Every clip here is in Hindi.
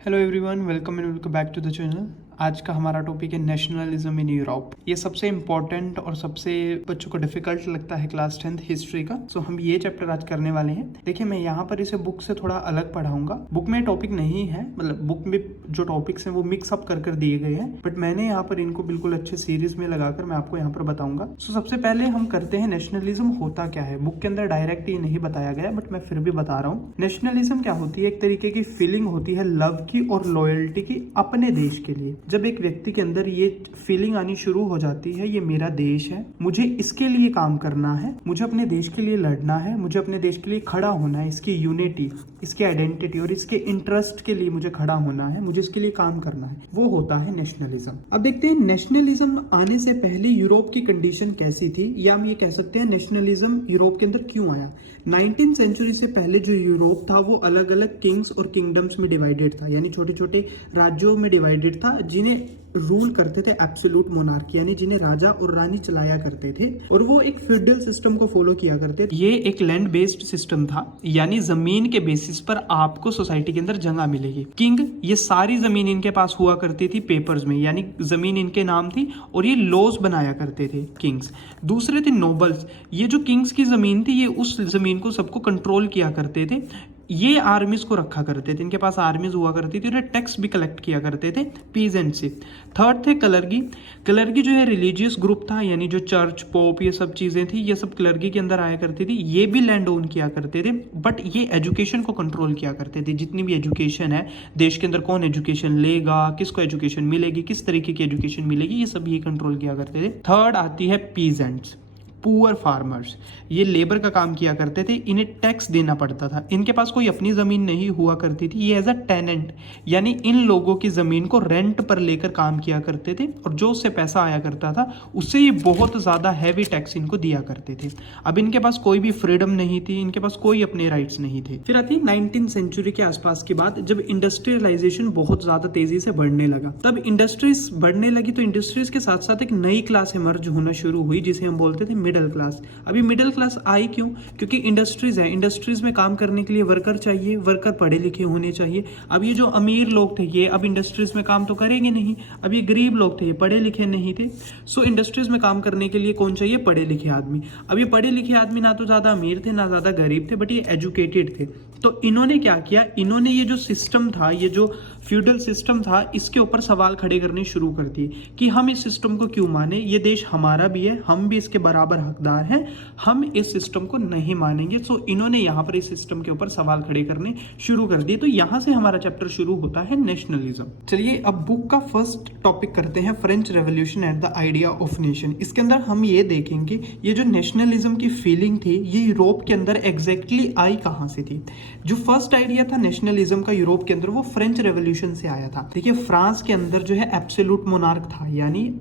Hello everyone, welcome and welcome back to the channel. आज का हमारा टॉपिक है नेशनलिज्म इन यूरोप। ये सबसे इम्पोर्टेंट और सबसे बच्चों को डिफिकल्ट लगता है क्लास 10th हिस्ट्री का। सो हम ये चैप्टर आज करने वाले हैं। देखिए, मैं यहाँ पर इसे बुक से थोड़ा अलग पढ़ाऊंगा। बुक में टॉपिक नहीं है, मतलब बुक में जो टॉपिक्स हैं वो मिक्स अप कर दिए गए हैं, बट मैंने यहाँ पर इनको बिल्कुल अच्छे सीरीज में लगाकर मैं आपको यहाँ पर बताऊंगा। सो सबसे पहले हम करते हैं नेशनलिज्म होता क्या है। बुक के अंदर डायरेक्ट ये नहीं बताया गया, बट मैं फिर भी बता रहा हूँ। नेशनलिज्म क्या होती है? एक तरीके की फीलिंग होती है लव की और लॉयल्टी की अपने देश के लिए। जब एक व्यक्ति के अंदर ये फीलिंग आनी शुरू हो जाती है, ये मेरा देश है, मुझे इसके लिए काम करना है, मुझे अपने देश के लिए लड़ना है, मुझे अपने देश के लिए खड़ा होना है, इसकी यूनिटी, इसकी आइडेंटिटी और इसके इंटरेस्ट के लिए मुझे खड़ा होना है, मुझे इसके लिए काम करना है, वो होता है नेशनलिज्म। अब देखते हैं नेशनलिज्म आने से पहले यूरोप की कंडीशन कैसी थी, या हम ये कह सकते हैं नेशनलिज्म यूरोप के अंदर क्यों आया। 19th सेंचुरी से पहले जो यूरोप था वो अलग अलग किंग्स और किंगडम्स में डिवाइडेड था, यानी छोटे छोटे राज्यों में डिवाइडेड था, जिन्हें रूल करते थे एब्सोल्यूट मोनार्की, यानी जिन्हें राजा और रानी चलाया करते थे, और वो एक फ्यूडल सिस्टम को फॉलो किया करते थे। ये एक लैंड बेस्ड सिस्टम था, यानी जमीन के बेसिस पर आपको सोसाइटी के अंदर जगह मिलेगी। किंग, ये सारी जमीन इनके पास हुआ करती थी पेपर्स में, यानी जमीन इनके नाम थी और ये लॉज बनाया करते थे किंग्स। दूसरे थे नोबल्स, ये जो किंग्स की जमीन थी, ये उस जमीन को सबको कंट्रोल किया करते थे, ये आर्मीज को रखा करते थे, इनके पास आर्मीज हुआ करती थी और टैक्स भी कलेक्ट किया करते थे पीजेंट से। थर्ड थे कलरगी। कलरगी जो है रिलीजियस ग्रुप था, यानी जो चर्च पोप ये सब चीजें थी, ये सब कलरगी के अंदर आया करती थी। ये भी लैंड ओन किया करते थे, बट ये एजुकेशन को कंट्रोल किया करते थे। जितनी भी एजुकेशन है देश के अंदर, कौन एजुकेशन लेगा, किसको एजुकेशन मिलेगी, किस तरीके की एजुकेशन मिलेगी, ये सब ये कंट्रोल किया करते थे। थर्ड आती है पीजेंट्स, पुअर फार्मर्स। ये लेबर का काम किया करते थे, इन्हें टैक्स देना पड़ता था, इनके पास कोई अपनी ज़मीन नहीं हुआ करती थी, ये एज अ टेनेंट, यानी इन लोगों की ज़मीन को रेंट पर लेकर काम किया करते थे, और जो उससे पैसा आया करता था उससे ये बहुत ज़्यादा हैवी टैक्स इनको दिया करते थे। अब इनके पास कोई भी फ्रीडम नहीं थी, इनके पास कोई अपने राइट्स नहीं थे। फिर आती है 19th सेंचुरी के आसपास की बात, जब इंडस्ट्रियलाइजेशन बहुत ज़्यादा तेज़ी से बढ़ने लगा। तब इंडस्ट्रीज बढ़ने लगी, तो इंडस्ट्रीज के साथ साथ एक नई क्लास इमर्ज होना शुरू हुई, जिसे हम बोलते थे मिडिल क्लास। अभी मिडिल क्लास आई क्यों? क्योंकि इंडस्ट्रीज है, इंडस्ट्रीज में काम करने के लिए वर्कर चाहिए, वर्कर पढ़े लिखे होने चाहिए। अब ये जो अमीर लोग थे, ये अब इंडस्ट्रीज में काम तो करेंगे नहीं। अब ये गरीब लोग थे, ये पढ़े लिखे नहीं थे। सो इंडस्ट्रीज में काम करने के लिए कौन चाहिए? पढ़े लिखे आदमी। अब ये पढ़े लिखे आदमी ना तो ज्यादा अमीर थे ना ज्यादा गरीब थे, बट ये एजुकेटेड थे। तो इन्होंने क्या किया, इन्होंने ये जो सिस्टम था, ये जो फ्यूडल सिस्टम था, इसके ऊपर सवाल खड़े करने शुरू कर दिए कि हम इस सिस्टम को क्यों माने, ये देश हमारा भी है, हम भी इसके बराबर हकदार हैं, हम इस सिस्टम को नहीं मानेंगे। सो इन्होंने यहाँ पर इस सिस्टम के ऊपर सवाल खड़े करने शुरू कर दिए। तो यहाँ से हमारा चैप्टर शुरू होता है नेशनलिज्म। चलिए अब बुक का फर्स्ट टॉपिक करते हैं, French revolution at the idea of nation. इसके अंदर हम ये देखेंगे ये जो नेशनलिज्म की फीलिंग थी, ये यूरोप के अंदर एग्जैक्टली आई कहाँ से थी। जो फर्स्ट आइडिया था नेशनलिज्म का यूरोप के अंदर, वो फ्रेंच रेवोल्यूशन से आया था। देखिए, फ्रांस के अंदर जो है एब्सोल्यूट मोनार्क था, यानी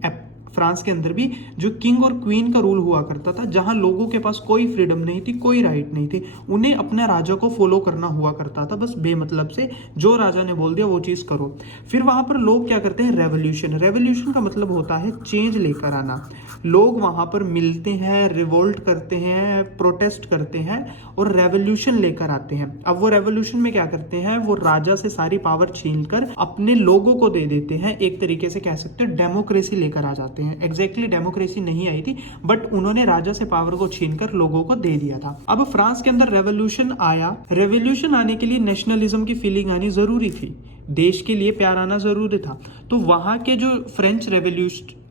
फ्रांस के अंदर भी जो किंग और क्वीन का रूल हुआ करता था, जहां लोगों के पास कोई फ्रीडम नहीं थी, कोई राइट नहीं थी, उन्हें अपने राजा को फॉलो करना हुआ करता था, बस बेमतलब से जो राजा ने बोल दिया वो चीज करो। फिर वहां पर लोग क्या करते हैं? रेवोल्यूशन। रेवोल्यूशन का मतलब होता है चेंज लेकर आना। लोग वहां पर मिलते हैं, रिवोल्ट करते हैं, प्रोटेस्ट करते हैं और रेवोल्यूशन लेकर आते हैं। अब वो रेवोल्यूशन में क्या करते हैं? वो राजा से सारी पावर छीनकर अपने लोगों को दे देते हैं। एक तरीके से कह सकते हैं डेमोक्रेसी लेकर आ जाते हैं। एग्जैक्टली डेमोक्रेसी नहीं आई थी, बट उन्होंने राजा से पावर को छीनकर लोगों को दे दिया था। अब फ्रांस के अंदर रेवोल्यूशन आया। रेवोल्यूशन आने के लिए नेशनलिज्म की फीलिंग आनी जरूरी थी, देश के लिए प्यार आना जरूरी था। तो वहां के जो फ्रेंच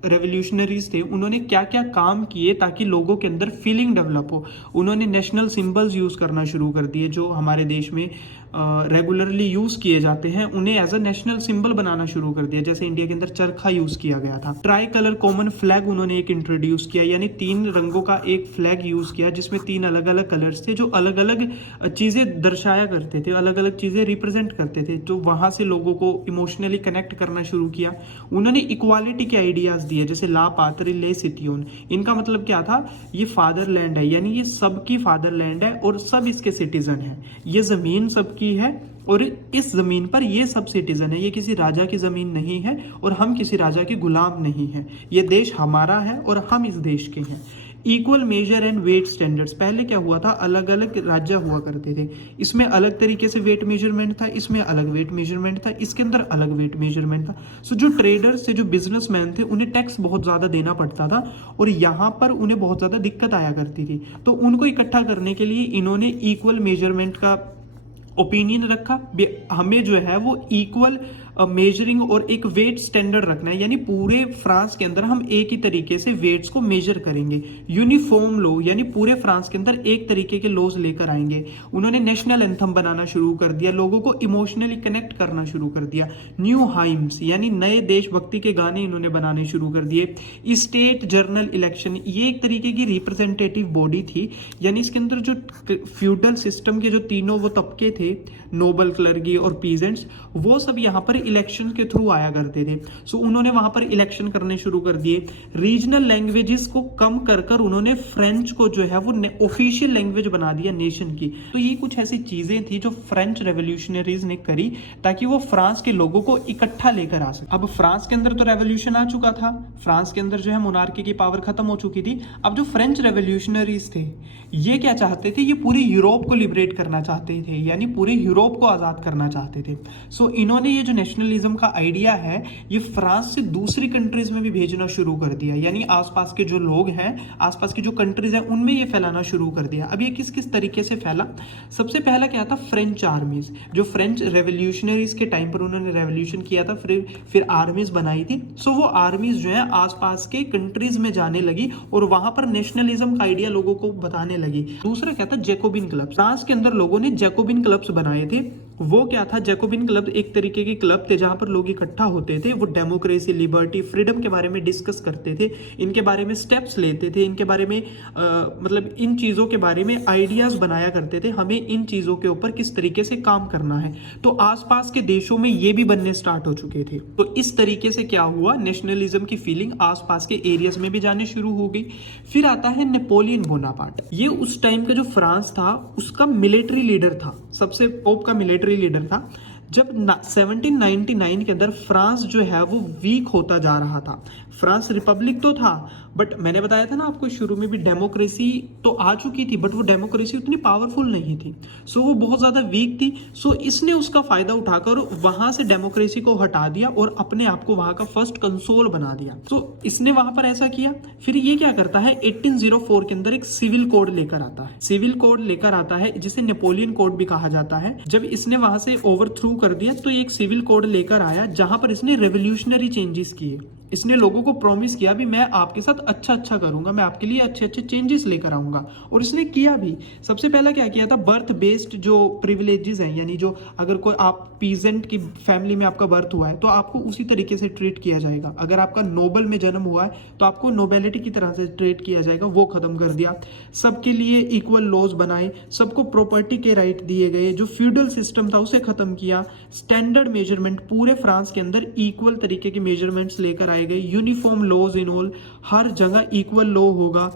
रेवोल्यूशनरीज थे, उन्होंने क्या क्या काम किए ताकि लोगों के अंदर फीलिंग डेवलप हो। उन्होंने नेशनल सिंबल्स यूज करना शुरू कर दिए, जो हमारे देश में रेगुलरली यूज किए जाते हैं, उन्हें एज अ नेशनल सिंबल बनाना शुरू कर दिया। जैसे इंडिया के अंदर चरखा यूज किया गया था। ट्राई कलर कॉमन फ्लैग उन्होंने एक इंट्रोड्यूस किया, यानी 3 रंगों का एक फ्लैग यूज किया, जिसमें 3 अलग अलग कलर्स थे, जो अलग अलग चीजें दर्शाया करते थे, अलग अलग चीजें रिप्रेजेंट करते थे। तो वहां से लोगों को इमोशनली कनेक्ट करना शुरू किया। उन्होंने इक्वालिटी के आइडियाज दिए, जैसे ला पात्री ले सिटियोन। इनका मतलब क्या था? ये फादरलैंड है, यानी ये सबकी फादरलैंड है और सब इसके सिटीजन है। ये जमीन सबकी है और इस जमीन पर ये सब सिटीजन है, ये किसी राजा की जमीन नहीं है और हम किसी राजा के गुलाम नहीं हैं। ये देश हमारा है और हम इस देश के हैं। Equal measure and weight standards. पहले क्या हुआ था, अलग अलग राज्य हुआ करते थे, इसमें अलग तरीके से वेट मेजरमेंट था, इसमें अलग वेट मेजरमेंट था, इसके अंदर अलग वेट मेजरमेंट था। सो जो ट्रेडर्स से जो बिजनेसमैन थे उन्हें टैक्स बहुत ज़्यादा देना पड़ता था और यहाँ पर उन्हें बहुत ज़्यादा दिक्कत आया करती थी। तो उनको इकट्ठा करने के लिए इन्होंने इक्वल मेजरमेंट का ओपिनियन रखा। हमें जो है वो इक्वल मेजरिंग और एक वेट स्टैंडर्ड रखना है, यानी पूरे फ्रांस के अंदर हम एक ही तरीके से वेट्स को मेजर करेंगे। यूनिफॉर्म लॉ, यानी पूरे फ्रांस के अंदर एक तरीके के लॉज लेकर आएंगे। उन्होंने नेशनल एंथम बनाना शुरू कर दिया, लोगों को इमोशनली कनेक्ट करना शुरू कर दिया। न्यू हाइम्स यानी नए देशभक्ति के गाने इन्होंने बनाने शुरू कर दिए। स्टेट जर्नल इलेक्शन, ये एक तरीके की रिप्रेजेंटेटिव बॉडी थी, यानी इसके अंदर जो फ्यूडल सिस्टम के जो तीनों वो तबके थे, नोबल, क्लर्गी और पीजेंट्स, वो सब यहाँ पर इलेक्शन के थ्रू आया करते थे। सो उन्होंने वहां पर इलेक्शन करने शुरू कर दिए। रीजनल लैंग्वेजेस को कम कर कर उन्होंने फ्रेंच को जो है वो ऑफिशियल लैंग्वेज बना दिया नेशन की। तो ये कुछ ऐसी चीजें थी जो फ्रेंच रेवोल्यूशनरीज ने करी ताकि वो फ्रांस के लोगों को इकट्ठा लेकर आ सके। अब फ्रांस के अंदर तो रेवोल्यूशन आ चुका था, फ्रांस के अंदर जो है मोनार्की की पावर खत्म हो चुकी थी। अब जो फ्रेंच रेवोल्यूशनरीज थे ये क्या चाहते थे, ये पूरे यूरोप को लिबरेट करना चाहते थे, यानी पूरे यूरोप को आजाद करना चाहते थे। सो इन्होंने ये जो नेशनलिज्म का आइडिया है ये फ्रांस से दूसरी कंट्रीज में भी भेजना शुरू कर दिया, यानी आसपास के जो लोग हैं, आसपास की जो कंट्रीज हैं उनमें ये फैलाना शुरू कर दिया। अब ये किस किस तरीके से फैला, सबसे पहला क्या था, फ्रेंच आर्मीज। जो फ्रेंच रेवोल्यूशनरीज के टाइम पर उन्होंने रेवोल्यूशन किया था, फिर आर्मीज बनाई थी। सो वो आर्मीज जो है आसपास के कंट्रीज में जाने लगी और वहां पर नेशनलिज्म का आइडिया लोगों को बताने लगी। दूसरा क्या था, जैकोबिन क्लब। फ्रांस के अंदर लोगों ने जैकोबिन क्लब्स बनाए थे। वो क्या था, जैकोबिन क्लब एक तरीके के क्लब थे जहां पर लोग इकट्ठा होते थे, वो डेमोक्रेसी, लिबर्टी, फ्रीडम के बारे में डिस्कस करते थे, इनके बारे में स्टेप्स लेते थे, इनके बारे में मतलब इन चीज़ों के बारे में आइडियाज बनाया करते थे, हमें इन चीज़ों के ऊपर किस तरीके से काम करना है। तो आसपास के देशों में ये भी बनने स्टार्ट हो चुके थे। तो इस तरीके से क्या हुआ, नेशनलिज्म की फीलिंग आसपास के एरियाज में भी जाने शुरू हो गई। फिर आता है नेपोलियन बोनापार्ट। ये उस टाइम का जो फ्रांस था उसका मिलिट्री लीडर था, सबसे टॉप का मिलिट्री लीडर था। जब 1799 के अंदर फ्रांस जो है वो वीक होता जा रहा था, फ्रांस रिपब्लिक तो था बट मैंने बताया था ना आपको शुरू में भी, डेमोक्रेसी तो आ चुकी थी बट वो डेमोक्रेसी उतनी पावरफुल नहीं थी। सो वो बहुत ज़्यादा वीक थी। सो इसने उसका फ़ायदा उठाकर वहाँ से डेमोक्रेसी को हटा दिया और अपने आप को वहाँ का फर्स्ट कंसोल बना दिया। सो इसने वहाँ पर ऐसा किया। फिर ये क्या करता है, 1804 के अंदर एक सिविल कोड लेकर आता है। सिविल कोड लेकर आता है जिसे नेपोलियन कोड भी कहा जाता है। जब इसने वहाँ से ओवरथ्रू कर दिया तो एक सिविल कोड लेकर आया जहां पर इसने रेवोल्यूशनरी चेंजेस किए। इसने लोगों को प्रॉमिस किया भी मैं आपके साथ अच्छा करूंगा, मैं आपके लिए अच्छे चेंजेस लेकर आऊंगा, और इसने किया भी। सबसे पहला क्या किया था, बर्थ बेस्ड जो प्रिविलेजेस हैं, यानी जो अगर कोई आप पीजेंट की फैमिली में आपका बर्थ हुआ है तो आपको उसी तरीके से ट्रीट किया जाएगा। अगर आपका नोबल में जन्म हुआ है तो आपको नोबेलिटी की तरह से ट्रीट किया जाएगा, वो खत्म कर दिया। सबके लिए इक्वल लॉज बनाए, सबको प्रॉपर्टी के राइट दिए गए, जो फ्यूडल सिस्टम था उसे खत्म किया। स्टैंडर्ड मेजरमेंट, पूरे फ्रांस के अंदर इक्वल तरीके के मेजरमेंट्स लेकर आए गए। यूनिफॉर्म लॉज इन ऑल, हर जगह इक्वल लॉ होगा।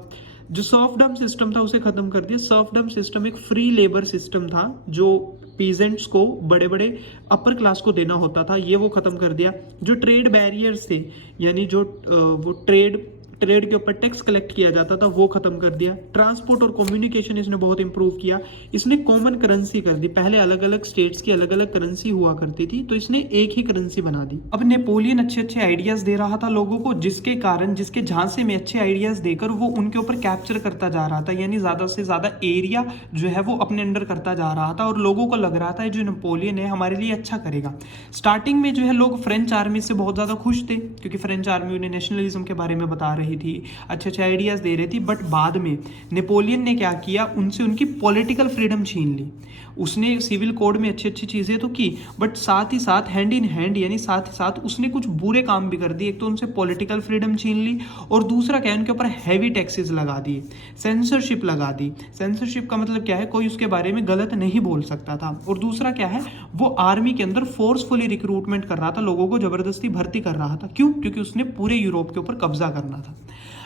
जो सर्फडम सिस्टम था उसे खत्म कर दिया। सर्फडम सिस्टम एक फ्री लेबर सिस्टम था जो पीजेंट्स को, बड़े बड़े अपर क्लास को देना होता था, ये वो खत्म कर दिया। जो ट्रेड बैरियर्स थे, यानी जो वो ट्रेड के ऊपर टैक्स कलेक्ट किया जाता था, वो खत्म कर दिया। ट्रांसपोर्ट और कम्युनिकेशन इसने बहुत इंप्रूव किया। इसने कॉमन करेंसी कर दी। पहले अलग अलग स्टेट्स की अलग अलग करेंसी हुआ करती थी, तो इसने एक ही करेंसी बना दी। अब नेपोलियन अच्छे आइडियाज दे रहा था लोगों को, जिसके कारण, जिसके झांसे में अच्छे आइडियाज देकर वो उनके ऊपर कैप्चर करता जा रहा था, यानी ज्यादा से ज्यादा एरिया जो है वो अपने अंडर करता जा रहा था, और लोगों को लग रहा था जो नेपोलियन है हमारे लिए अच्छा करेगा। स्टार्टिंग में जो है लोग फ्रेंच आर्मी से बहुत ज्यादा खुश थे, क्योंकि फ्रेंच आर्मी उन्हें नेशनलिज्म के बारे में बता रही थी, अच्छे आइडियाज दे रही थी। बट बाद में नेपोलियन ने क्या किया, उनसे उनकी पॉलिटिकल फ्रीडम छीन ली। उसने सिविल कोड में अच्छी चीजें तो की, बट साथ ही साथ हैंड इन हैंड, यानी साथ ही साथ उसने कुछ बुरे काम भी कर दिए। एक तो उनसे पॉलिटिकल फ्रीडम छीन ली, और दूसरा क्या है, उनके ऊपर हैवी टैक्सेस लगा दिए, सेंसरशिप लगा दी। सेंसरशिप का मतलब क्या है, कोई उसके बारे में गलत नहीं बोल सकता था। और दूसरा क्या है, वो आर्मी के अंदर फोर्सफुली रिक्रूटमेंट कर रहा था, लोगों को जबरदस्ती भर्ती कर रहा था। क्यों? क्योंकि उसने पूरे यूरोप के ऊपर कब्जा करना था।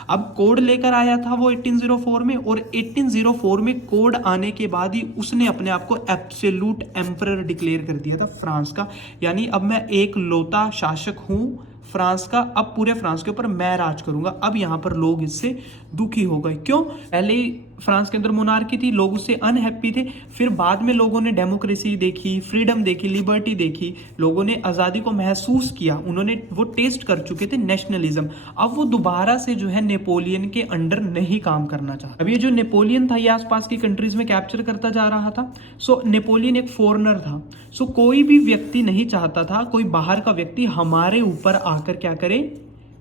अब कोड लेकर आया था वो 1804 में, और 1804 में कोड आने के बाद ही उसने अपने आप को एब्सोल्यूट एम्परर डिक्लेयर कर दिया था फ्रांस का, यानी अब मैं एक लौता शासक हूँ फ्रांस का, अब पूरे फ्रांस के ऊपर मैं राज करूंगा। अब यहाँ पर लोग इससे दुखी हो गए। क्यों? पहले फ्रांस के अंदर मोनार्की थी, लोग उससे अनहैप्पी थे। फिर बाद में लोगों ने डेमोक्रेसी देखी, फ्रीडम देखी, लिबर्टी देखी, लोगों ने आज़ादी को महसूस किया, उन्होंने वो टेस्ट कर चुके थे नेशनलिज्म। अब वो दोबारा से जो है नेपोलियन के अंडर नहीं काम करना चाहता। अब ये जो नेपोलियन था ये आसपास की कंट्रीज में कैप्चर करता जा रहा था। सो नेपोलियन एक फॉरेनर था। सो कोई भी व्यक्ति नहीं चाहता था कोई बाहर का व्यक्ति हमारे ऊपर आकर क्या करे,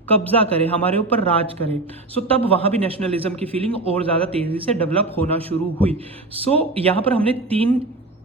कब्जा करे, हमारे ऊपर राज करे। सो तब वहां भी नेशनलिज्म की फीलिंग और ज्यादा तेजी से डेवलप होना शुरू हुई। सो यहाँ पर हमने 3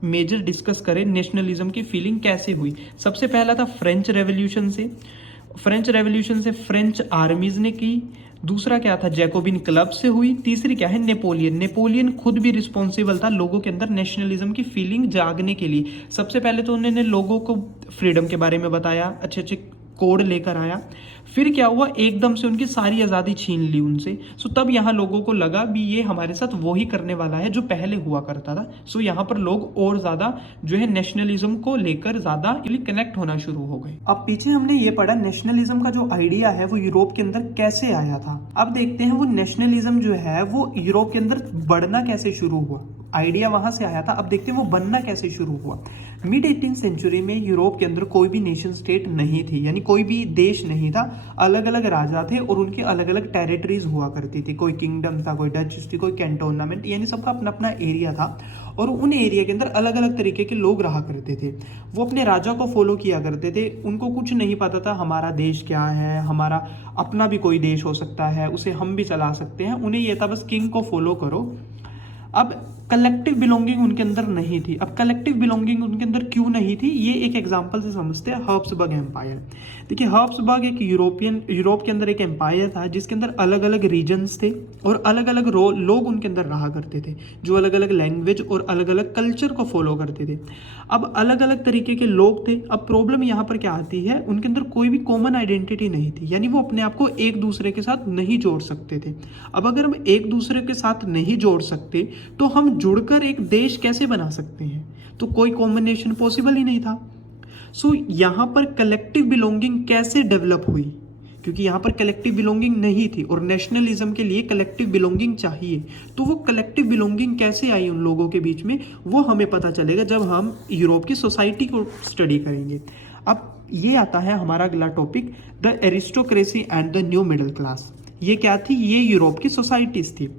मेजर डिस्कस करे नेशनलिज्म की फीलिंग कैसे हुई। सबसे पहला था फ्रेंच रेवोल्यूशन से, फ्रेंच आर्मीज ने की। दूसरा क्या था, जैकोबिन क्लब से हुई। तीसरी क्या है, नेपोलियन खुद भी रिस्पॉन्सिबल था लोगों के अंदर नेशनलिज्म की फीलिंग जागने के लिए। सबसे पहले तो उन्होंने लोगों को फ्रीडम के बारे में बताया, अच्छे अच्छे कोड लेकर आया। फिर क्या हुआ, एकदम से उनकी सारी आज़ादी छीन ली उनसे। सो तब यहाँ लोगों को लगा भी ये हमारे साथ वही करने वाला है जो पहले हुआ करता था। सो यहाँ पर लोग और ज़्यादा जो है नेशनलिज्म को लेकर ज़्यादा कनेक्ट होना शुरू हो गए। अब पीछे हमने ये पढ़ा नेशनलिज्म का जो आइडिया है वो यूरोप के अंदर कैसे आया था। अब देखते हैं वो नेशनलिज्म जो है वो यूरोप के अंदर बढ़ना कैसे शुरू हुआ। आइडिया वहां से आया था, अब देखते हैं वो बनना कैसे शुरू हुआ। मिड 18th सेंचुरी में यूरोप के अंदर कोई भी नेशन स्टेट नहीं थी, यानी कोई भी देश नहीं था। अलग अलग राजा थे और उनकी अलग अलग टेरिटरीज हुआ करती थी। कोई किंगडम था, कोई डच थी, कोई कैंटोनमेंट, यानी सबका अपना अपना एरिया था। और उन एरिया के अंदर अलग अलग तरीके के लोग रहा करते थे। वो अपने राजा को फॉलो किया करते थे। उनको कुछ नहीं पता था हमारा देश क्या है, हमारा अपना भी कोई देश हो सकता है, उसे हम भी चला सकते हैं। उन्हें यह था बस किंग को फॉलो करो। अब कलेक्टिव बिलोंगिंग उनके अंदर नहीं थी। अब कलेक्टिव बिलोंगिंग उनके अंदर क्यों नहीं थी, ये एक एग्जांपल से समझते हैं। Habsburg empire. देखिए हब्सबर्ग एक यूरोप के अंदर एक एम्पायर था जिसके अंदर अलग अलग रीजन्स थे और अलग अलग लोग उनके अंदर रहा करते थे जो अलग अलग लैंग्वेज और अलग अलग कल्चर को फॉलो करते थे। अब अलग अलग तरीके के लोग थे। अब प्रॉब्लम यहाँ पर क्या आती है, उनके अंदर कोई भी कॉमन आइडेंटिटी नहीं थी, यानी वो अपने आप को एक दूसरे के साथ नहीं जोड़ सकते थे। अब अगर हम एक दूसरे के साथ नहीं जोड़ सकते तो हम जुड़कर एक देश कैसे बना सकते हैं, तो कोई कॉम्बिनेशन पॉसिबल ही नहीं था। सो यहाँ पर कलेक्टिव बिलोंगिंग कैसे डेवलप हुई, क्योंकि यहाँ पर कलेक्टिव बिलोंगिंग नहीं थी और नेशनलिज्म के लिए कलेक्टिव बिलोंगिंग चाहिए। तो वो कलेक्टिव बिलोंगिंग कैसे आई उन लोगों के बीच में, वो हमें पता चलेगा जब हम यूरोप की सोसाइटी को स्टडी करेंगे। अब ये आता है हमारा अगला topic, the aristocracy and the new middle class. ये क्या थी, ये यूरोप की सोसाइटीज थी।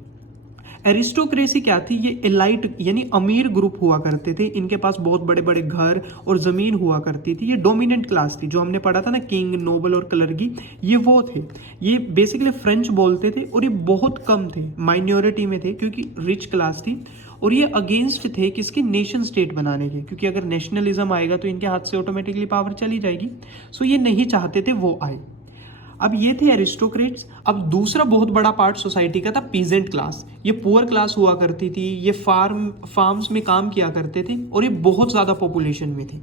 एरिस्टोक्रेसी क्या थी, ये एलाइट यानी अमीर ग्रुप हुआ करते थे। इनके पास बहुत बड़े बड़े घर और जमीन हुआ करती थी। ये डोमिनेंट क्लास थी, जो हमने पढ़ा था ना किंग, नोबल और क्लर्की, ये वो थे। ये बेसिकली फ्रेंच बोलते थे और ये बहुत कम थे, माइनॉरिटी में थे क्योंकि रिच क्लास थी। और ये अगेंस्ट थे किसके, नेशन स्टेट बनाने के, क्योंकि अगर नेशनलिज्म आएगा तो इनके हाथ से ऑटोमेटिकली पावर चली जाएगी। सो ये नहीं चाहते थे वो आए। अब ये थे एरिस्टोक्रेट्स। अब दूसरा बहुत बड़ा पार्ट सोसाइटी का था पीजेंट क्लास। ये पुअर क्लास हुआ करती थी, ये फार्म्स में काम किया करते थे और ये बहुत ज़्यादा पॉपुलेशन में थे।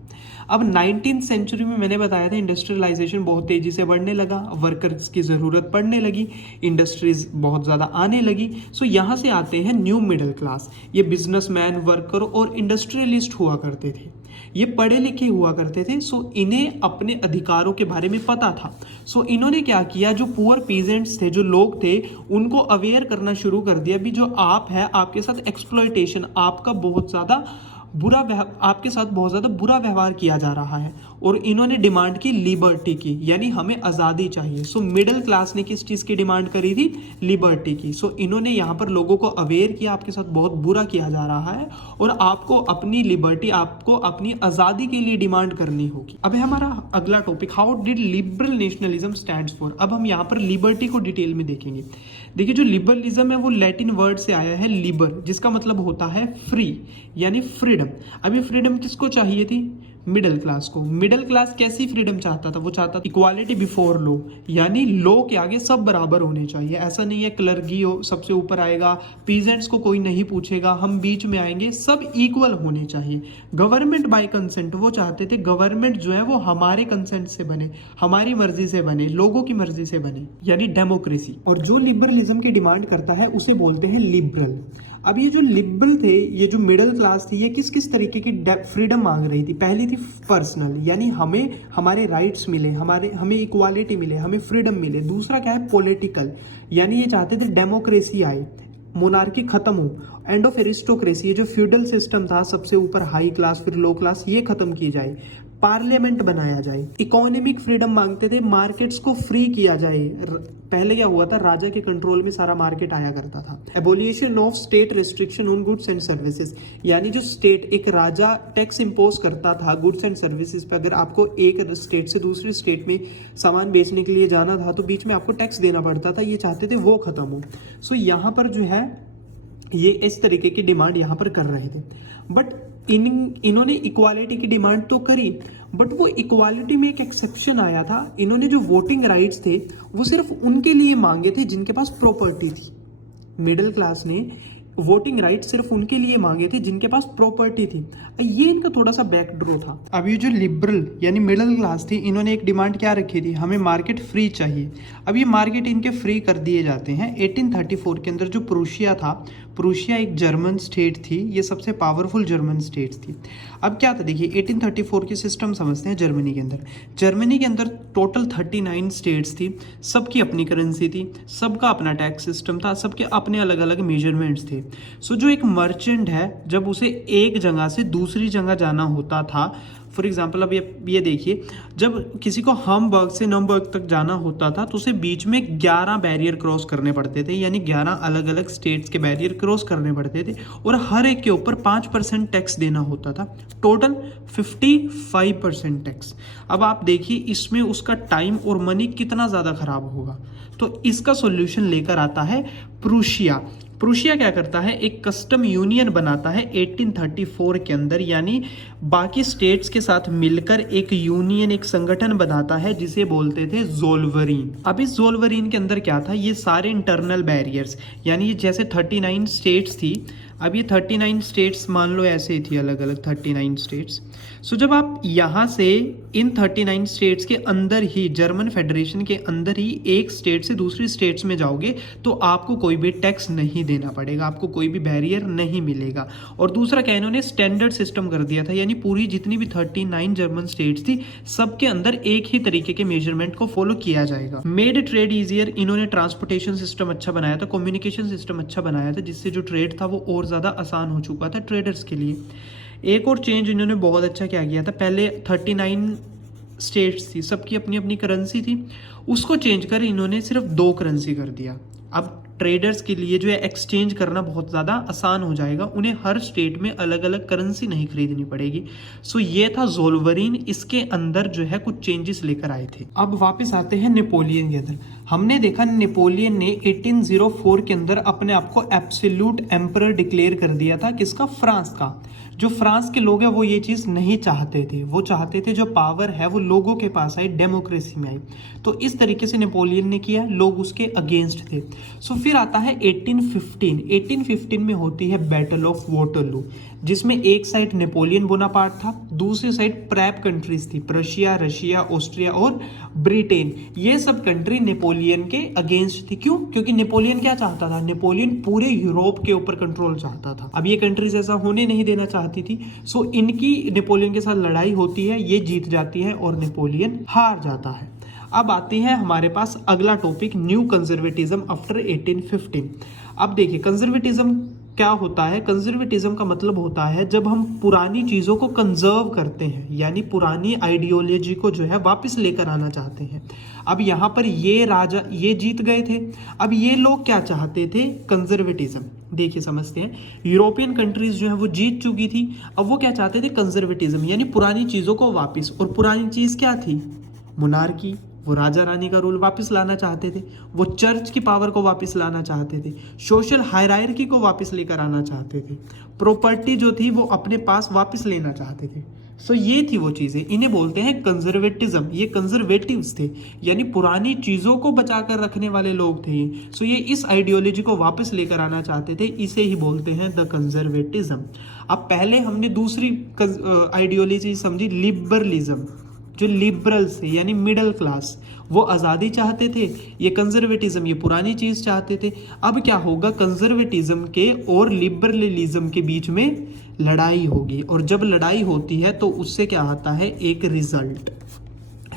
अब 19th सेंचुरी में मैंने बताया था इंडस्ट्रियलाइजेशन बहुत तेज़ी से बढ़ने लगा, वर्कर्स की ज़रूरत पड़ने लगी, इंडस्ट्रीज बहुत ज़्यादा आने लगी। सो यहाँ से आते हैं न्यू मिडिल क्लास। ये बिजनेसमैन, वर्कर और इंडस्ट्रियलिस्ट हुआ करते थे। ये पढ़े लिखे हुआ करते थे। सो इन्हें अपने अधिकारों के बारे में पता था। सो इन्होंने क्या किया, जो पुअर पीजेंट्स थे, जो लोग थे, उनको अवेयर करना शुरू कर दिया भी जो आप है, आपके साथ एक्सप्लॉयटेशन, आपका बहुत ज़्यादा आपके साथ बहुत ज़्यादा बुरा व्यवहार किया जा रहा है। और इन्होंने डिमांड की लिबर्टी की, यानी हमें आज़ादी चाहिए। सो मिडिल क्लास ने किस चीज़ की डिमांड करी थी, लिबर्टी की। सो इन्होंने यहाँ पर लोगों को अवेयर किया आपके साथ बहुत बुरा किया जा रहा है और आपको अपनी लिबर्टी, आपको अपनी आज़ादी के लिए डिमांड करनी होगी। अब है हमारा अगला topic, how did liberal nationalism stands for. अब हम यहाँ पर लिबर्टी को डिटेल में देखेंगे। देखिए जो लिबरलिज्म है वो लैटिन वर्ड से आया है लिबर, जिसका मतलब होता है फ्री, यानी फ्रीडम। अब ये फ्रीडम किसको चाहिए थी, मिडिल क्लास को। मिडिल क्लास कैसी फ्रीडम चाहता था, वो चाहता था इक्वालिटी बिफोर लॉ, यानी लॉ के आगे सब बराबर होने चाहिए। ऐसा नहीं है क्लर्की सबसे ऊपर आएगा, पीजेंट्स को कोई नहीं पूछेगा, हम बीच में आएंगे, सब इक्वल होने चाहिए। गवर्नमेंट बाय कंसेंट, वो चाहते थे गवर्नमेंट जो है वो हमारे कंसेंट से बने, हमारी मर्जी से बने, लोगों की मर्जी से बने, यानी डेमोक्रेसी। और जो लिबरलिज्म की डिमांड करता है उसे बोलते हैं लिबरल। अब ये जो लिबरल थे, ये जो मिडिल क्लास थी, ये किस किस तरीके की फ्रीडम मांग रही थी। पहली थी पर्सनल, यानी हमें हमारे राइट्स मिले, हमें इक्वालिटी मिले, हमें फ्रीडम मिले। दूसरा क्या है, पॉलिटिकल, यानी ये चाहते थे डेमोक्रेसी आए, मोनार्की खत्म हो, एंड ऑफ एरिस्टोक्रेसी, ये जो फ्यूडल सिस्टम था, सबसे ऊपर हाई क्लास फिर लो क्लास, ये खत्म की जाए, पार्लियामेंट बनाया जाए। इकोनॉमिक फ्रीडम मांगते थे, मार्केट्स को फ्री किया जाए। पहले क्या हुआ था, राजा के कंट्रोल में सारा मार्केट आया करता था। Abolition of state restriction on goods and services, यानी जो स्टेट, एक राजा टैक्स इंपोज करता था गुड्स एंड सर्विसेज पे। अगर आपको एक स्टेट से दूसरी स्टेट में सामान बेचने के लिए जाना था तो बीच में आपको टैक्स देना पड़ता था, ये चाहते थे वो खत्म हो। सो यहाँ पर जो है ये इस तरीके की डिमांड यहाँ पर कर रहे थे। बट इन्होंने इक्वालिटी की डिमांड तो करी, बट वो इक्वालिटी में एक एक्सेप्शन आया था। इन्होंने जो वोटिंग राइट्स थे वो सिर्फ उनके लिए मांगे थे जिनके पास प्रॉपर्टी थी। मिडिल क्लास ने वोटिंग राइट सिर्फ उनके लिए मांगे थे जिनके पास प्रॉपर्टी थी। ये इनका थोड़ा सा बैकडोर था। अब ये जो लिबरल यानी मिडिल क्लास थी, इन्होंने एक डिमांड क्या रखी थी, हमें मार्केट फ्री चाहिए। अब ये मार्केट इनके फ्री कर दिए जाते हैं। 1834 के अंदर जो प्रूशिया था, प्रूशिया एक जर्मन स्टेट थी, ये सबसे पावरफुल जर्मन स्टेट थी। अब क्या था, देखिए 1834 की सिस्टम समझते हैं। जर्मनी के अंदर टोटल 39 स्टेट्स थी, सबकी अपनी करेंसी थी, सबका अपना टैक्स सिस्टम था, सबके अपने अलग अलग मेजरमेंट्स थे। सो जो एक मर्चेंट है, जब उसे एक जगह से दूसरी जगह जाना होता था, फॉर एग्जाम्पल अब ये देखिए, जब किसी को हमबर्ग से नमबर्ग तक जाना होता था तो उसे बीच में 11 बैरियर क्रॉस करने पड़ते थे, यानी 11 अलग अलग स्टेट्स के बैरियर क्रॉस करने पड़ते थे, और हर एक के ऊपर 5% टैक्स देना होता था। Total 55% tax. अब आप देखिए इसमें उसका टाइम और मनी कितना ज़्यादा खराब होगा। तो इसका सॉल्यूशन लेकर आता है प्रूशिया। प्रूशिया क्या करता है, एक कस्टम यूनियन बनाता है 1834 के अंदर, यानी बाकी स्टेट्स के साथ मिलकर एक यूनियन, एक संगठन बनाता है जिसे बोलते थे ज़ोल्वरीन। अब इस ज़ोल्वरीन के अंदर क्या था, ये सारे इंटरनल बैरियर्स, यानी जैसे 39 स्टेट्स थी, अब ये 39 स्टेट्स मान लो ऐसे ही थी, अलग अलग 39 स्टेट्स। सो जब आप यहाँ से इन 39 स्टेट्स के अंदर ही, जर्मन फेडरेशन के अंदर ही एक स्टेट से दूसरी स्टेट्स में जाओगे तो आपको कोई भी टैक्स नहीं देना पड़ेगा, आपको कोई भी बैरियर नहीं मिलेगा। और दूसरा क्या, इन्होंने स्टैंडर्ड सिस्टम कर दिया था, यानी पूरी जितनी भी 39 जर्मन स्टेट्स थी सबके अंदर एक ही तरीके के मेजरमेंट को फॉलो किया जाएगा। मेड ट्रेड ईजियर, इन्होंने ट्रांसपोर्टेशन सिस्टम अच्छा बनाया था, कम्युनिकेशन सिस्टम अच्छा बनाया था, जिससे जो ट्रेड था वो और ज़्यादा आसान हो चुका था ट्रेडर्स के लिए। एक और चेंज इन्होंने बहुत अच्छा क्या किया था, पहले 39 स्टेट्स थी, सबकी अपनी अपनी करेंसी थी, उसको चेंज कर इन्होंने सिर्फ 2 करेंसी कर दिया। अब ट्रेडर्स के लिए जो है एक्सचेंज करना बहुत ज़्यादा आसान हो जाएगा, उन्हें हर स्टेट में अलग अलग करेंसी नहीं खरीदनी पड़ेगी। सो ये था ज़ोल्वरीन, इसके अंदर जो है कुछ चेंजेस लेकर आए थे। अब वापस आते हैं नेपोलियन के अंदर। हमने देखा नेपोलियन ने 1804 के अंदर अपने आप को एब्सोल्यूट एम्परर डिक्लेयर कर दिया था, किसका, फ्रांस का। जो फ्रांस के लोग हैं वो ये चीज़ नहीं चाहते थे, वो चाहते थे जो पावर है वो लोगों के पास आए, डेमोक्रेसी में आई। तो इस तरीके से नेपोलियन ने किया, लोग उसके अगेंस्ट थे। सो फिर आता है 1815 में होती है बैटल ऑफ वाटरलू, जिसमें एक साइड नेपोलियन बोनापार्ट था, दूसरी साइड प्रैप कंट्रीज थी, प्रशिया, रशिया, ऑस्ट्रिया और ब्रिटेन। ये सब कंट्री नेपोलियन के अगेंस्ट थी। क्यों? क्योंकि नेपोलियन क्या चाहता था, नेपोलियन पूरे यूरोप के ऊपर कंट्रोल चाहता था। अब ये कंट्रीज ऐसा होने नहीं देना चाहती थी। सो इनकी नेपोलियन के साथ लड़ाई होती है, ये जीत जाती है और नेपोलियन हार जाता है। अब आती है हमारे पास अगला टॉपिक, न्यू कंजर्वेटिज्म आफ्टर 1815। अब देखिए कंजर्वेटिज्म क्या होता है। कंजर्वेटिज्म का मतलब होता है जब हम पुरानी चीज़ों को कंजर्व करते हैं, यानी पुरानी आइडियोलॉजी को जो है वापस लेकर आना चाहते हैं। अब यहाँ पर ये राजा ये जीत गए थे, अब ये लोग क्या चाहते थे, कंजर्वेटिज्म। देखिए समझते हैं, यूरोपियन कंट्रीज जो है वो जीत चुकी थी, अब वो क्या चाहते थे, कंजर्वेटिज्म, यानी पुरानी चीज़ों को वापस। और पुरानी चीज़ क्या थी, मोनार्की, वो राजा रानी का रूल वापस लाना चाहते थे, वो चर्च की पावर को वापस लाना चाहते थे, सोशल हायरार्की को वापस लेकर आना चाहते थे, प्रॉपर्टी जो थी वो अपने पास वापस लेना चाहते थे। सो ये थी वो चीज़ें, इन्हें बोलते हैं कंजर्वेटिज्म। ये कंजर्वेटिव्स थे, यानी पुरानी चीज़ों को बचाकर रखने वाले लोग थे। सो ये इस आइडियोलॉजी को वापस लेकर आना चाहते थे, इसे ही बोलते हैं द कंजर्वेटिज्म। अब पहले हमने दूसरी आइडियोलॉजी समझी, लिबरलिज्म, जो लिबरल्स थे यानी मिडिल क्लास, वो आज़ादी चाहते थे, ये कंजर्वेटिज्म ये पुरानी चीज़ चाहते थे। अब क्या होगा, कंजर्वेटिज्म के और लिबरलिज्म के बीच में लड़ाई होगी, और जब लड़ाई होती है तो उससे क्या आता है, एक रिजल्ट,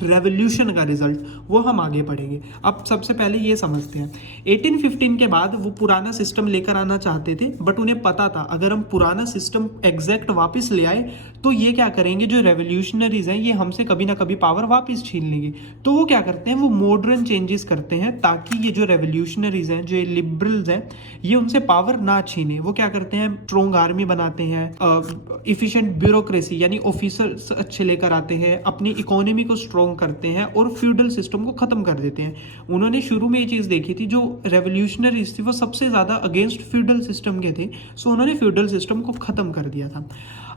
रेवोल्यूशन का रिजल्ट, वो हम आगे पढ़ेंगे। अब सबसे पहले ये समझते हैं 1815 के बाद वो पुराना सिस्टम लेकर आना चाहते थे, बट उन्हें पता था अगर हम पुराना सिस्टम एग्जैक्ट वापस ले आए तो ये क्या करेंगे, जो रेवोल्यूशनरीज हैं ये हमसे कभी ना कभी पावर वापस छीन लेंगे। तो वो क्या करते हैं, वो मॉडर्न चेंजेस करते हैं ताकि ये जो रेवोल्यूशनरीज हैं, जो लिबरल्स हैं, ये उनसे पावर ना छीने। वो क्या करते हैं, स्ट्रॉन्ग आर्मी बनाते हैं, इफिशिएंट ब्यूरोक्रेसी यानी ऑफिसर्स अच्छे लेकर आते हैं, अपनी इकोनॉमी को स्ट्रॉन्ग करते हैं और फ्यूडल सिस्टम को खत्म कर देते हैं। उन्होंने शुरू में ये चीज देखी थी, जो रेवोल्यूशनरीज थी वो सबसे ज्यादा अगेंस्ट फ्यूडल सिस्टम के थे, सो उन्होंने फ्यूडल सिस्टम को खत्म कर दिया था।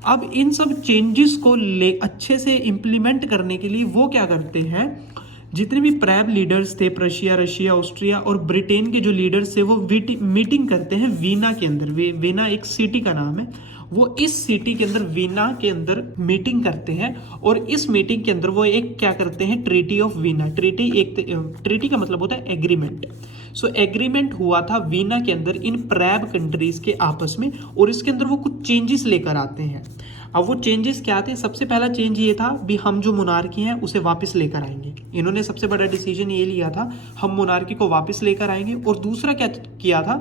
अब इन सब चेंजेस को अच्छे से इंप्लीमेंट करने के लिए वो क्या करते हैं, जितने भी प्रेब लीडर्स थे, प्रशिया, रशिया, ऑस्ट्रिया और ब्रिटेन के जो लीडर्स थे, वो मीटिंग करते हैं वीना के अंदर। वीना एक सिटी का नाम है, वो इस सिटी के अंदर, वीना के अंदर मीटिंग करते हैं, और इस मीटिंग के अंदर वो एक क्या करते हैं, ट्रीटी ऑफ वीना। ट्रीटी का मतलब होता है एग्रीमेंट। सो एग्रीमेंट हुआ था वीना के अंदर इन प्रेब कंट्रीज के आपस में, और इसके अंदर वो कुछ चेंजेस लेकर आते हैं। अब वो चेंजेस क्या थे, सबसे पहला चेंज ये था भी हम जो मोनार्की हैं उसे वापस लेकर आएंगे। इन्होंने सबसे बड़ा डिसीजन ये लिया था, हम मोनार्की को वापस लेकर आएंगे। और दूसरा क्या किया था,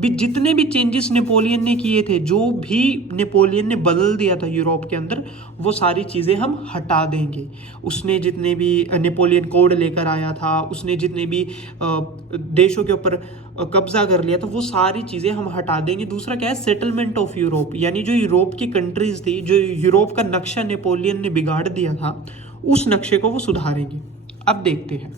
भी जितने भी चेंजेस नेपोलियन ने किए थे, जो भी नेपोलियन ने बदल दिया था यूरोप के अंदर, वो सारी चीज़ें हम हटा देंगे। उसने जितने भी नेपोलियन कोड लेकर आया था, उसने जितने भी देशों के ऊपर कब्जा कर लिया था, वो सारी चीज़ें हम हटा देंगे। दूसरा क्या है, सेटलमेंट ऑफ यूरोप, यानी जो यूरोप की कंट्रीज थी, जो यूरोप का नक्शा नेपोलियन ने बिगाड़ दिया था, उस नक्शे को वो सुधारेंगे। अब देखते हैं